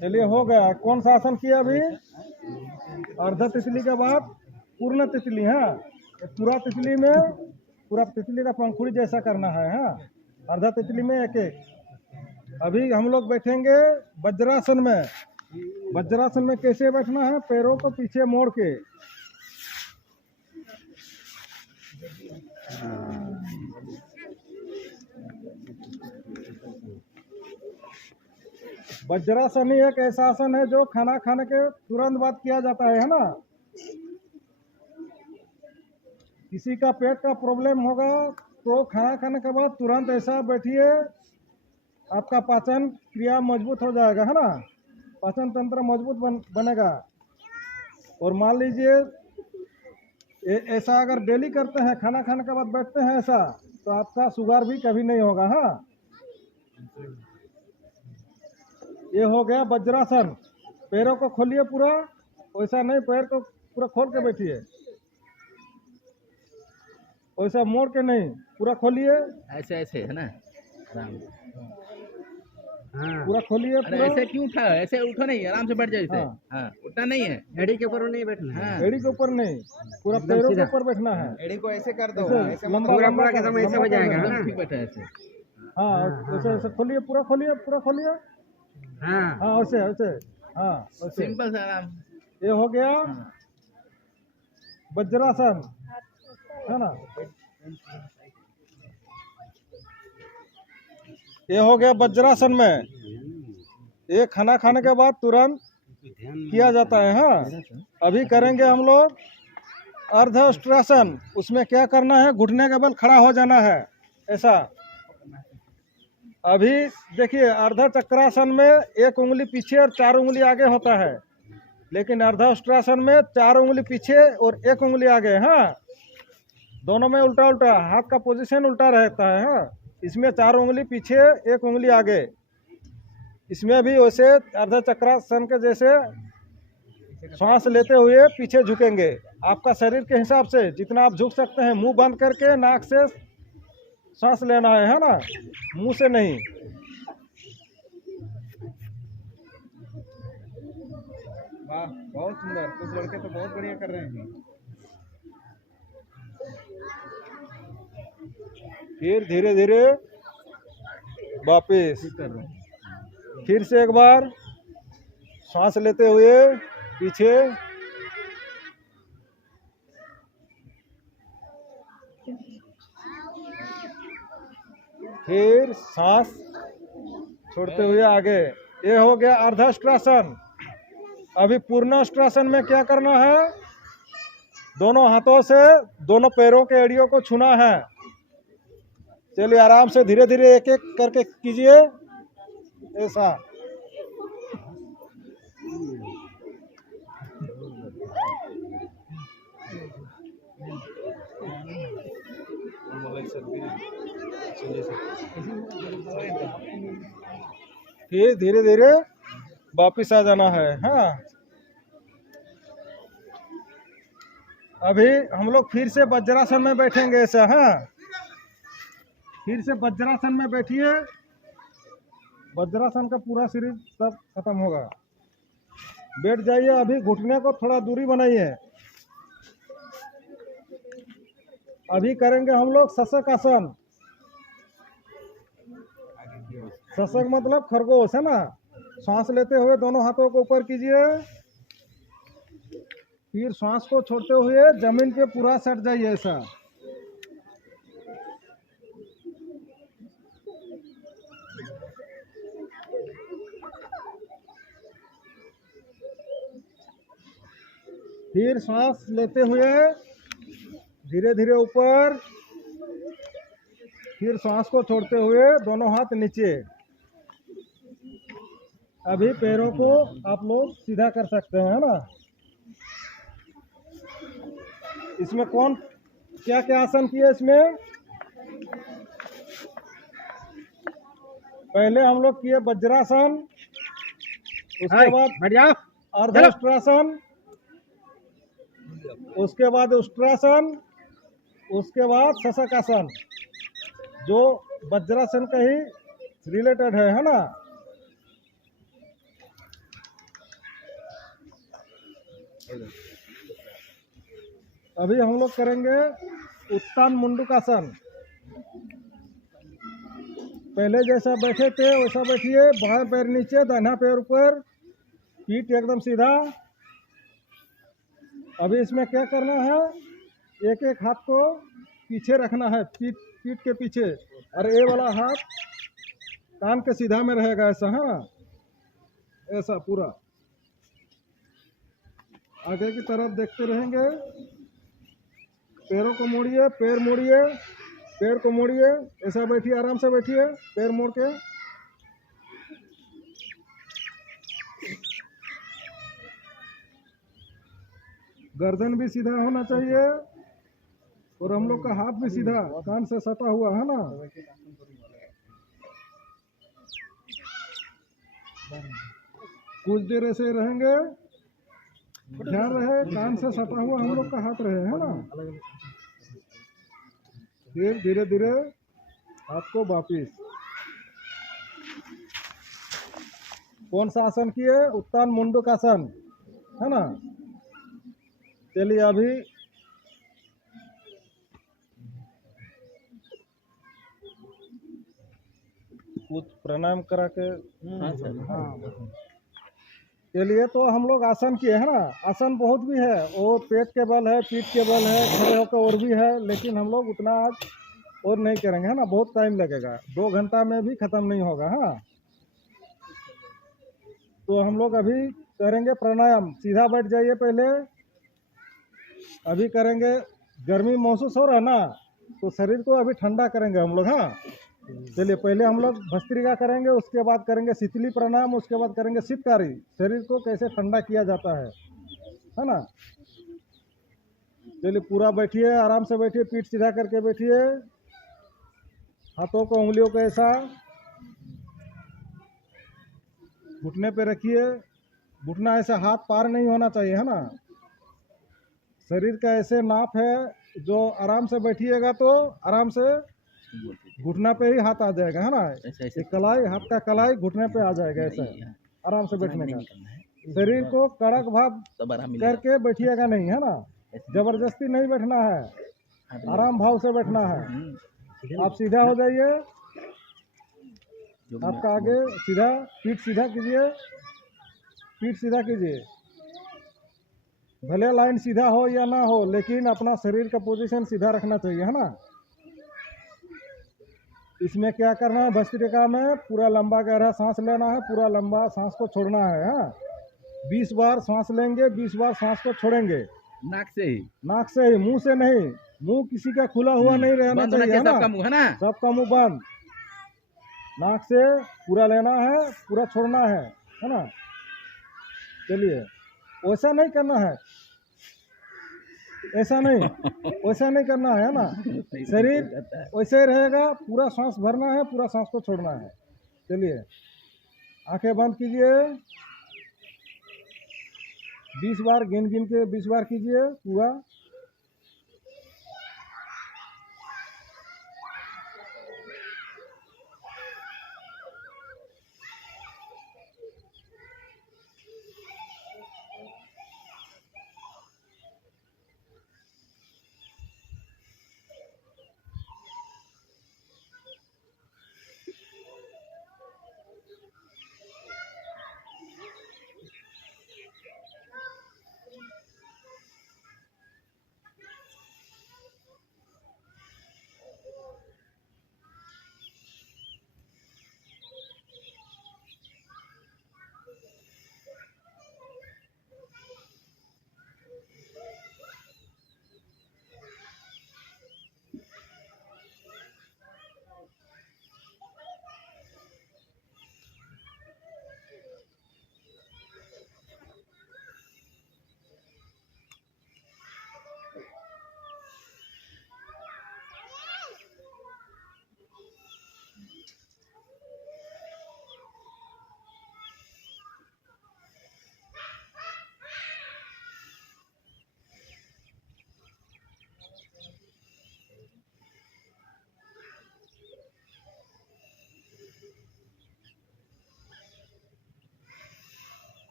चलिए हो गया। कौन सा आसन किया अभी? अर्ध तितली के बाद पूर्ण तितली। हाँ, पूरा तितली में पूरा तितली का पंखुड़ी जैसा करना है। हाँ, अर्ध तितली में एक एक। अभी हम लोग बैठेंगे वज्रासन में। वज्रासन में कैसे बैठना है? पैरों को पीछे मोड़ के। वज्रासन ही एक ऐसा आसन है जो खाना खाने के तुरंत बाद किया जाता है ना। किसी का पेट का प्रॉब्लम होगा तो खाना खाने के बाद तुरंत ऐसा बैठिए, आपका पाचन क्रिया मजबूत हो जाएगा, है ना। पाचन तंत्र मजबूत बनेगा। और मान लीजिए ऐसा अगर डेली करते हैं, खाना खाने के बाद बैठते हैं ऐसा, तो आपका शुगर भी कभी नहीं होगा। हाँ, ये हो गया वज्रासन। पैरों को खोलिए पूरा, वैसा नहीं, पैर को पूरा खोल के बैठिए, वैसा मोड़ के नहीं, पूरा खोलिए। ऐसे ऐसे है ना, आराम। पूरा खोलिए अरे पूरा। ऐसे क्यों उठा? ऐसे उठो नहीं, आराम से बैठ जाओ इसे। हाँ। हाँ, उठना नहीं है। एड़ी के ऊपर नहीं बैठना है। हाँ, एड़ी के ऊपर नहीं, पूरा पैरों के ऊपर बैठना है। एड़ी को ऐसे कर दो, ऐसे ऐसे लंबा पूरा लंबा पूरा कर- एकदम ऐसे हो लंबा जाएगा, कर- है ना? ठीक बैठा है ऐसे। हाँ, ऐसे ऐसे खोलिए, पूरा खोलिए, पूरा खोलिए। हाँ, हाँ, वैसे वैसे। हाँ, वैसे। सिंपल से आराम। ये हो गया हाँ। वज्रासन, है ना। ये हो गया वज्रासन में। ये खाना खाने के बाद तुरंत किया जाता है। हाँ, अभी करेंगे हम लोग अर्धष्ट्रासन। उसमें क्या करना है? घुटने के बल खड़ा हो जाना है ऐसा। अभी देखिए, अर्ध चक्रासन में एक उंगली पीछे और 4 उंगली आगे होता है, लेकिन अर्धष्ट्रासन में 4 उंगली पीछे और 1 उंगली आगे। हाँ, दोनों में उल्टा उल्टा, हाथ का पोजीशन उल्टा रहता है। हाँ, इसमें 4 उंगली पीछे, 1 उंगली आगे। इसमें भी वैसे अर्ध चक्रासन के जैसे श्वास लेते हुए पीछे झुकेंगे। आपका शरीर के हिसाब से जितना आप झुक सकते हैं, मुंह बंद करके नाक से सांस लेना है ना, मुंह से नहीं। वाह, बहुत सुंदर। कुछ लड़के तो बहुत बढ़िया कर रहे हैं। फिर धीरे धीरे वापिस, फिर से एक बार सांस लेते हुए पीछे, फिर सांस छोड़ते हुए आगे। ये हो गया अर्धष्ट्रासन। अभी पूर्णाष्ट्रासन में क्या करना है? दोनों हाथों से दोनों पैरों के एड़ियों को छूना है। चलिए आराम से धीरे धीरे एक एक करके कीजिए ऐसा। फिर धीरे धीरे वापिस आ जाना है। हाँ, अभी हम लोग फिर से वज्रासन में बैठेंगे ऐसा। हाँ, फिर से वज्रासन में बैठिए। वज्रासन का पूरा सीरीज सब खत्म होगा। बैठ जाइए। अभी घुटने को थोड़ा दूरी बनाइए। अभी करेंगे हम लोग शशक आसन। शशक मतलब खरगोश, है ना। सांस लेते हुए दोनों हाथों को ऊपर कीजिए, फिर सांस को छोड़ते हुए जमीन पे पूरा सट जाइए ऐसा। फिर सांस लेते हुए धीरे धीरे ऊपर, फिर सांस को छोड़ते हुए दोनों हाथ नीचे। अभी पैरों को आप लोग सीधा कर सकते हैं, है ना। इसमें कौन क्या क्या आसन किए इसमें? पहले हम लोग किए वज्रासन, उसके बाद अर्धउष्ट्रासन, उसके बाद उष्ट्रासन, उसके बाद शशकासन, जो वज्रासन का ही रिलेटेड है ना। अभी हम लोग करेंगे उत्तान मुंडकासन। पहले जैसा बैठे थे वैसा बैठिए, बाएं पैर नीचे, दाहिना पैर ऊपर, पीठ एकदम सीधा। अभी इसमें क्या करना है, एक एक हाथ को पीछे रखना है, पीठ के पीछे, और ये वाला हाथ कान के सीधा में रहेगा, ऐसा है ना, ऐसा पूरा आगे की तरफ देखते रहेंगे। पैरों को मोड़िए, पैर मोड़िए, पैर को मोड़िए, ऐसा बैठिए, आराम से बैठिए, पैर मोड़ के। गर्दन भी सीधा होना चाहिए और हम लोग का हाथ भी सीधा कान से सटा हुआ है ना। कुछ देर ऐसे रहेंगे, ध्यान रहे कान से सटा हुआ हम लोग का हाथ रहे, है ना। फिर धीरे धीरे हाथ को वापिस। कौन सा आसन किए? उत्तान मुंडकासन, है ना। चलिए अभी कुछ प्राणायाम करा के के लिए तो हम लोग आसन किए, है ना। आसन बहुत भी है, वो पेट के बल है, पीठ के बल है, खड़े होकर और भी है, लेकिन हम लोग उतना आज और नहीं करेंगे, है ना। बहुत टाइम लगेगा, 2 घंटा में भी खत्म नहीं होगा, है। तो हम लोग अभी करेंगे प्राणायाम। सीधा बैठ जाइए पहले। अभी करेंगे, गर्मी महसूस हो रहा है ना, तो शरीर को अभी ठंडा करेंगे हम लोग, हाँ। चलिए पहले हम लोग भस्त्रिका करेंगे, उसके बाद करेंगे शीतली प्राणायाम, उसके बाद करेंगे शीतकारी। शरीर को कैसे ठंडा किया जाता है ना। चलिए पूरा बैठिए, आराम से बैठिए, पीठ सीधा करके बैठिए, हाथों को उंगलियों को ऐसा घुटने पे रखिए। घुटना ऐसे हाथ पार नहीं होना चाहिए, है ना। शरीर का ऐसे नाप है, जो आराम से बैठिएगा तो आराम से घुटना पे ही हाथ आ जाएगा, है ना। ये कलाई, हाथ का कलाई घुटने पे आ जाएगा, ऐसा आराम से बैठने का। शरीर को कड़क भाव करके बैठिएगा नहीं, है ना। जबरदस्ती नहीं बैठना है, आराम भाव से बैठना है। आप सीधा हो जाइए, आपका आगे सीधा, पीठ सीधा कीजिए, पीठ सीधा कीजिए। भले लाइन सीधा हो या ना हो, लेकिन अपना शरीर का पोजीशन सीधा रखना चाहिए, है ना। इसमें क्या करना है, भस्त्रिका में पूरा लंबा गहरा सांस लेना है, पूरा लंबा सांस को छोड़ना है, हाँ। 20 बार सांस लेंगे, 20 बार सांस को छोड़ेंगे। नाक से ही, नाक से ही, मुंह से नहीं। मुंह किसी का खुला हुआ नहीं रहना चाहिए, है ना। सबका मुंह, है ना। सबका मुंह बंद। नाक से पूरा लेना है, पूरा छोड़ना है ना। चलिए वैसा नहीं करना है, ऐसा नहीं, वैसा नहीं करना है ना। शरीर वैसे ही रहेगा, पूरा सांस भरना है, पूरा सांस को छोड़ना है। चलिए आंखें बंद कीजिए, 20 बार गिन गिन के 20 बार कीजिए पूरा।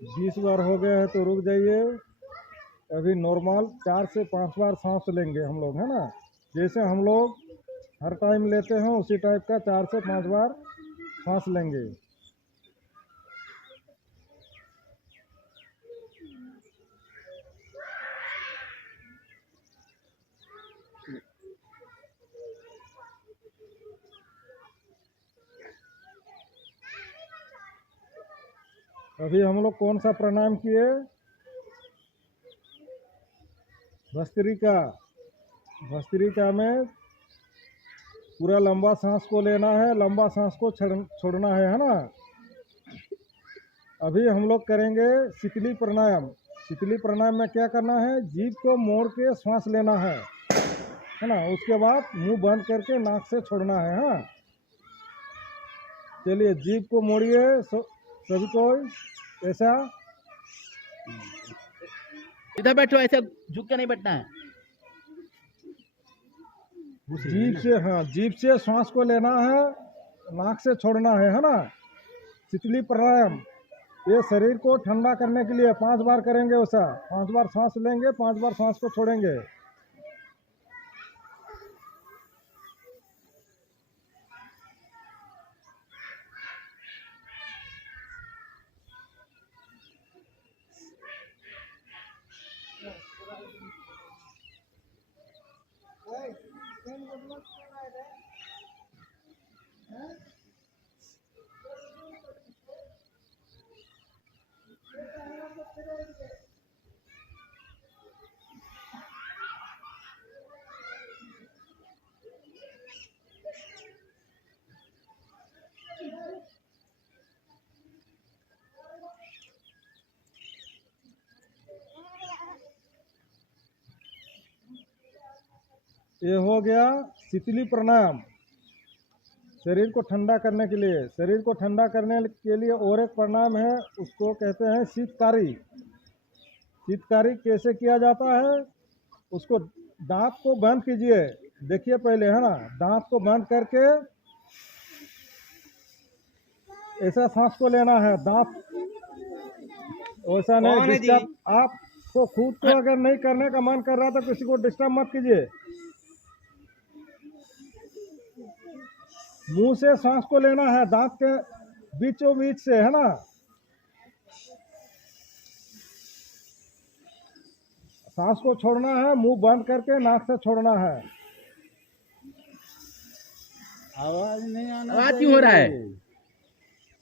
20 बार हो गया है तो रुक जाइए। अभी नॉर्मल 4 से 5 बार सांस लेंगे हम लोग, है ना। जैसे हम लोग हर टाइम लेते हैं उसी टाइप का 4 से 5 बार सांस लेंगे। अभी हम लोग कौन सा प्राणायाम किए? भस्त्रिका। भस्त्रिका में पूरा लंबा सांस को लेना है, लंबा सांस को छोड़ना है ना। अभी हम लोग करेंगे शीतली प्राणायाम। शीतली प्राणायाम में क्या करना है? जीभ को मोड़ के श्वास लेना है ना। उसके बाद मुंह बंद करके नाक से छोड़ना है। हाँ, चलिए जीभ को मोड़िए सभी कोई। ऐसा इधर बैठो, ऐसे झुक के नहीं बैठना है। जीभ से, हाँ, जीभ से श्वास को लेना है, नाक से छोड़ना है ना। शीतली प्राणायाम ये शरीर को ठंडा करने के लिए 5 बार करेंगे। वैसा 5 बार सांस लेंगे, 5 बार सांस को छोड़ेंगे। ये हो गया शीतली प्राणायाम, शरीर को ठंडा करने के लिए। शरीर को ठंडा करने के लिए और एक प्राणायाम है, उसको कहते हैं शीतकारी। शीतकारी कैसे किया जाता है? उसको दांत को बंद कीजिए, देखिए पहले, है ना। दांत को बंद करके ऐसा सांस को लेना है। दांत वैसा नहीं डिस्टर्ब। आपको खुद को अगर नहीं करने का मन कर रहा तो किसी को डिस्टर्ब मत कीजिए। मुंह से सांस को लेना है, दांत के बीचों बीच से, है ना। सांस को छोड़ना है, मुंह बंद करके नाक से छोड़ना है। आवाज नहीं आना। आवाज क्यों हो रहा है?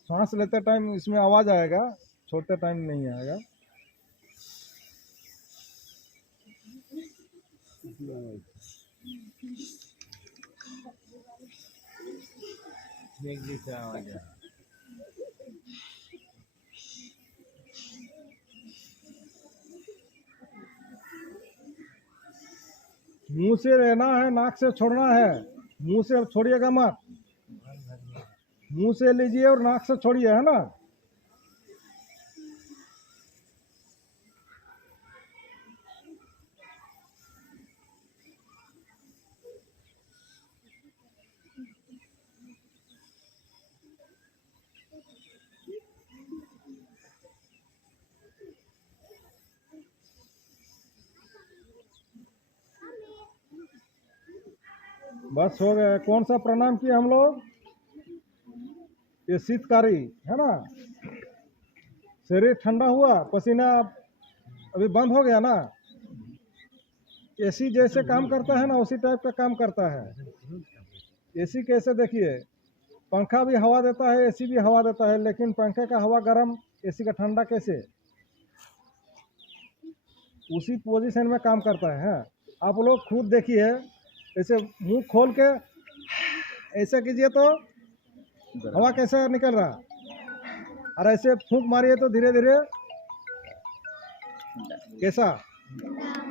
सांस लेते टाइम इसमें आवाज आएगा, छोड़ते टाइम नहीं आएगा। मुंह से लेना है, नाक से छोड़ना है। मुंह से छोड़िएगा मत, मुंह से लीजिए और नाक से छोड़िए, है ना। बस हो गया। कौन सा प्राणायाम किए हम लोग? ये शीतकारी, है ना। शरीर ठंडा हुआ, पसीना अभी बंद हो गया ना। एसी जैसे काम करता है ना, उसी टाइप का काम करता है। एसी कैसे? देखिए, पंखा भी हवा देता है, एसी भी हवा देता है, लेकिन पंखे का हवा गर्म, एसी का ठंडा कैसे? उसी पोजीशन में काम करता है। आप लोग खुद देखिए, ऐसे मुंह खोल के ऐसे कीजिए तो हवा कैसे निकल रहा, और ऐसे फूंक मारिए तो धीरे धीरे कैसा?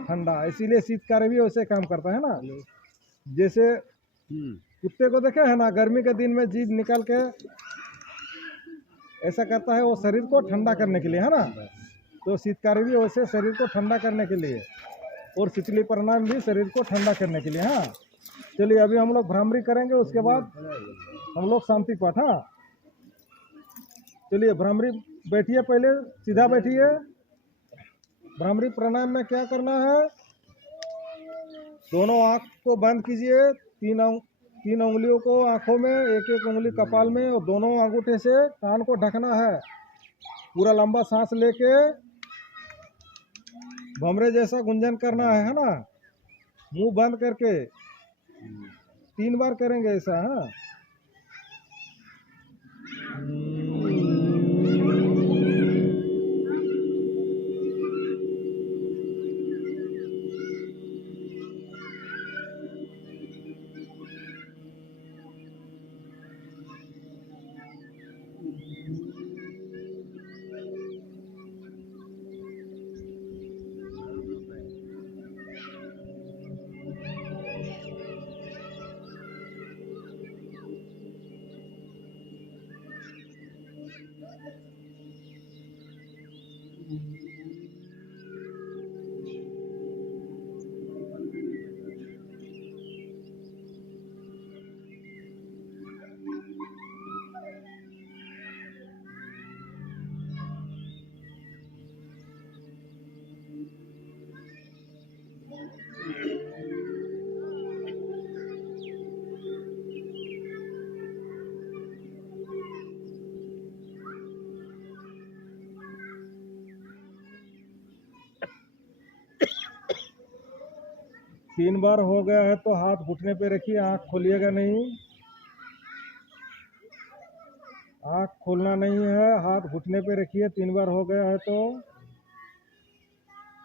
ठंडा। इसीलिए शीतकारी भी वैसे काम करता है ना। जैसे कुत्ते को देखे है ना, गर्मी के दिन में जीभ निकाल के ऐसा करता है, वो शरीर को ठंडा करने के लिए, है ना। तो शीतकारी भी वैसे शरीर को ठंडा करने के लिए, और शीतली प्राणायाम भी शरीर को ठंडा करने के लिए। हाँ, चलिए अभी हम लोग भ्रामरी करेंगे, उसके बाद हम लोग शांति पाठ। हाँ, चलिए भ्रामरी बैठिए, पहले सीधा बैठिए। भ्रामरी प्राणायाम में क्या करना है, दोनों आँख को बंद कीजिए, तीन उंगलियों को आंखों में, एक एक उंगली कपाल में, और दोनों अंगूठे से कान को ढकना है। पूरा लंबा सांस लेके भमरे जैसा गुंजन करना है ना, मुंह बंद करके 3 बार करेंगे ऐसा। हाँ, 3 बार हो गया है तो हाथ घुटने पे रखिए, आँख खोलिएगा नहीं। आँख खोलना नहीं है, हाथ घुटने पे रखिए। 3 बार हो गया है तो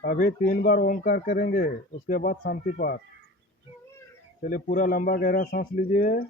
अभी 3 बार ओंकार करेंगे, उसके बाद शांति पाठ। चलिए, पूरा लंबा गहरा सांस लीजिए।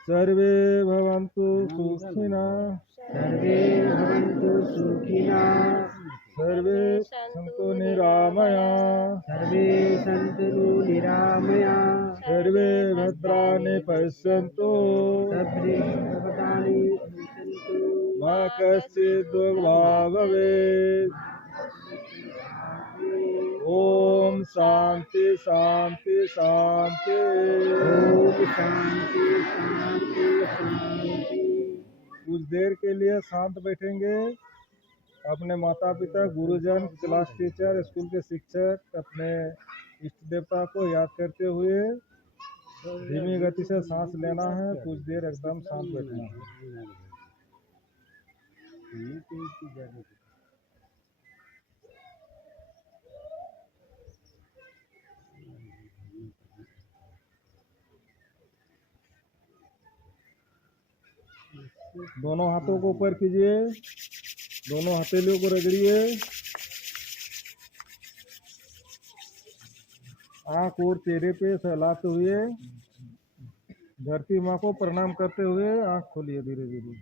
सर्वे भवन्तु सुखिनः, सर्वे भवन्तु सुखिनः, सर्वे सन्तु निरामयाः, सर्वे सन्तु निरामयाः, सर्वे भद्राणि पश्यन्तु, सर्वे भद्राणि पश्यन्तु, मा कश्चित् दुर्भाग् भवेत्। ओम शांति शांति शांति। ओम शांति शांति शांति। कुछ देर के लिए शांत बैठेंगे। अपने माता पिता, गुरुजन, क्लास टीचर, स्कूल के शिक्षक, अपने इष्ट देवता को याद करते हुए धीमी गति से सांस लेना है। कुछ देर एकदम शांत बैठना है। दोनों हाथों को ऊपर कीजिए, दोनों हथेलियों को रगड़िए, आंख और चेहरे पे सहलाते हुए धरती माँ को प्रणाम करते हुए आंख खोलिए धीरे धीरे।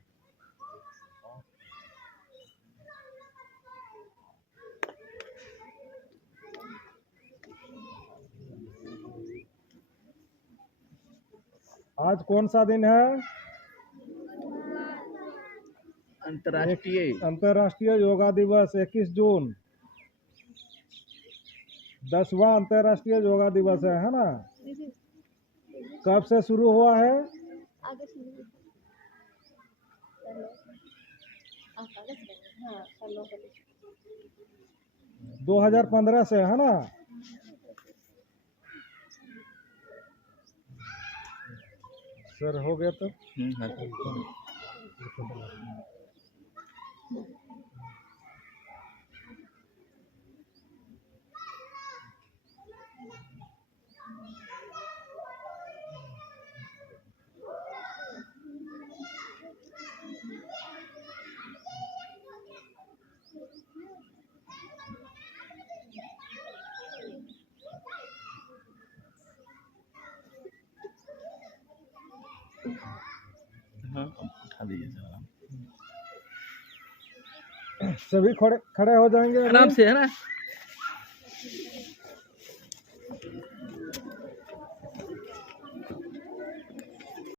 आज कौन सा दिन है? अंतर्राष्ट्रीय योगा दिवस 21 जून, 10वां अंतर्राष्ट्रीय योगा दिवस है ना? कब से शुरू हुआ है? 2015 से है ना? सर हो गया तो हाँ उठा दीजिए सर आराम सभी खड़े खड़े हो जाएंगे आराम से है ना।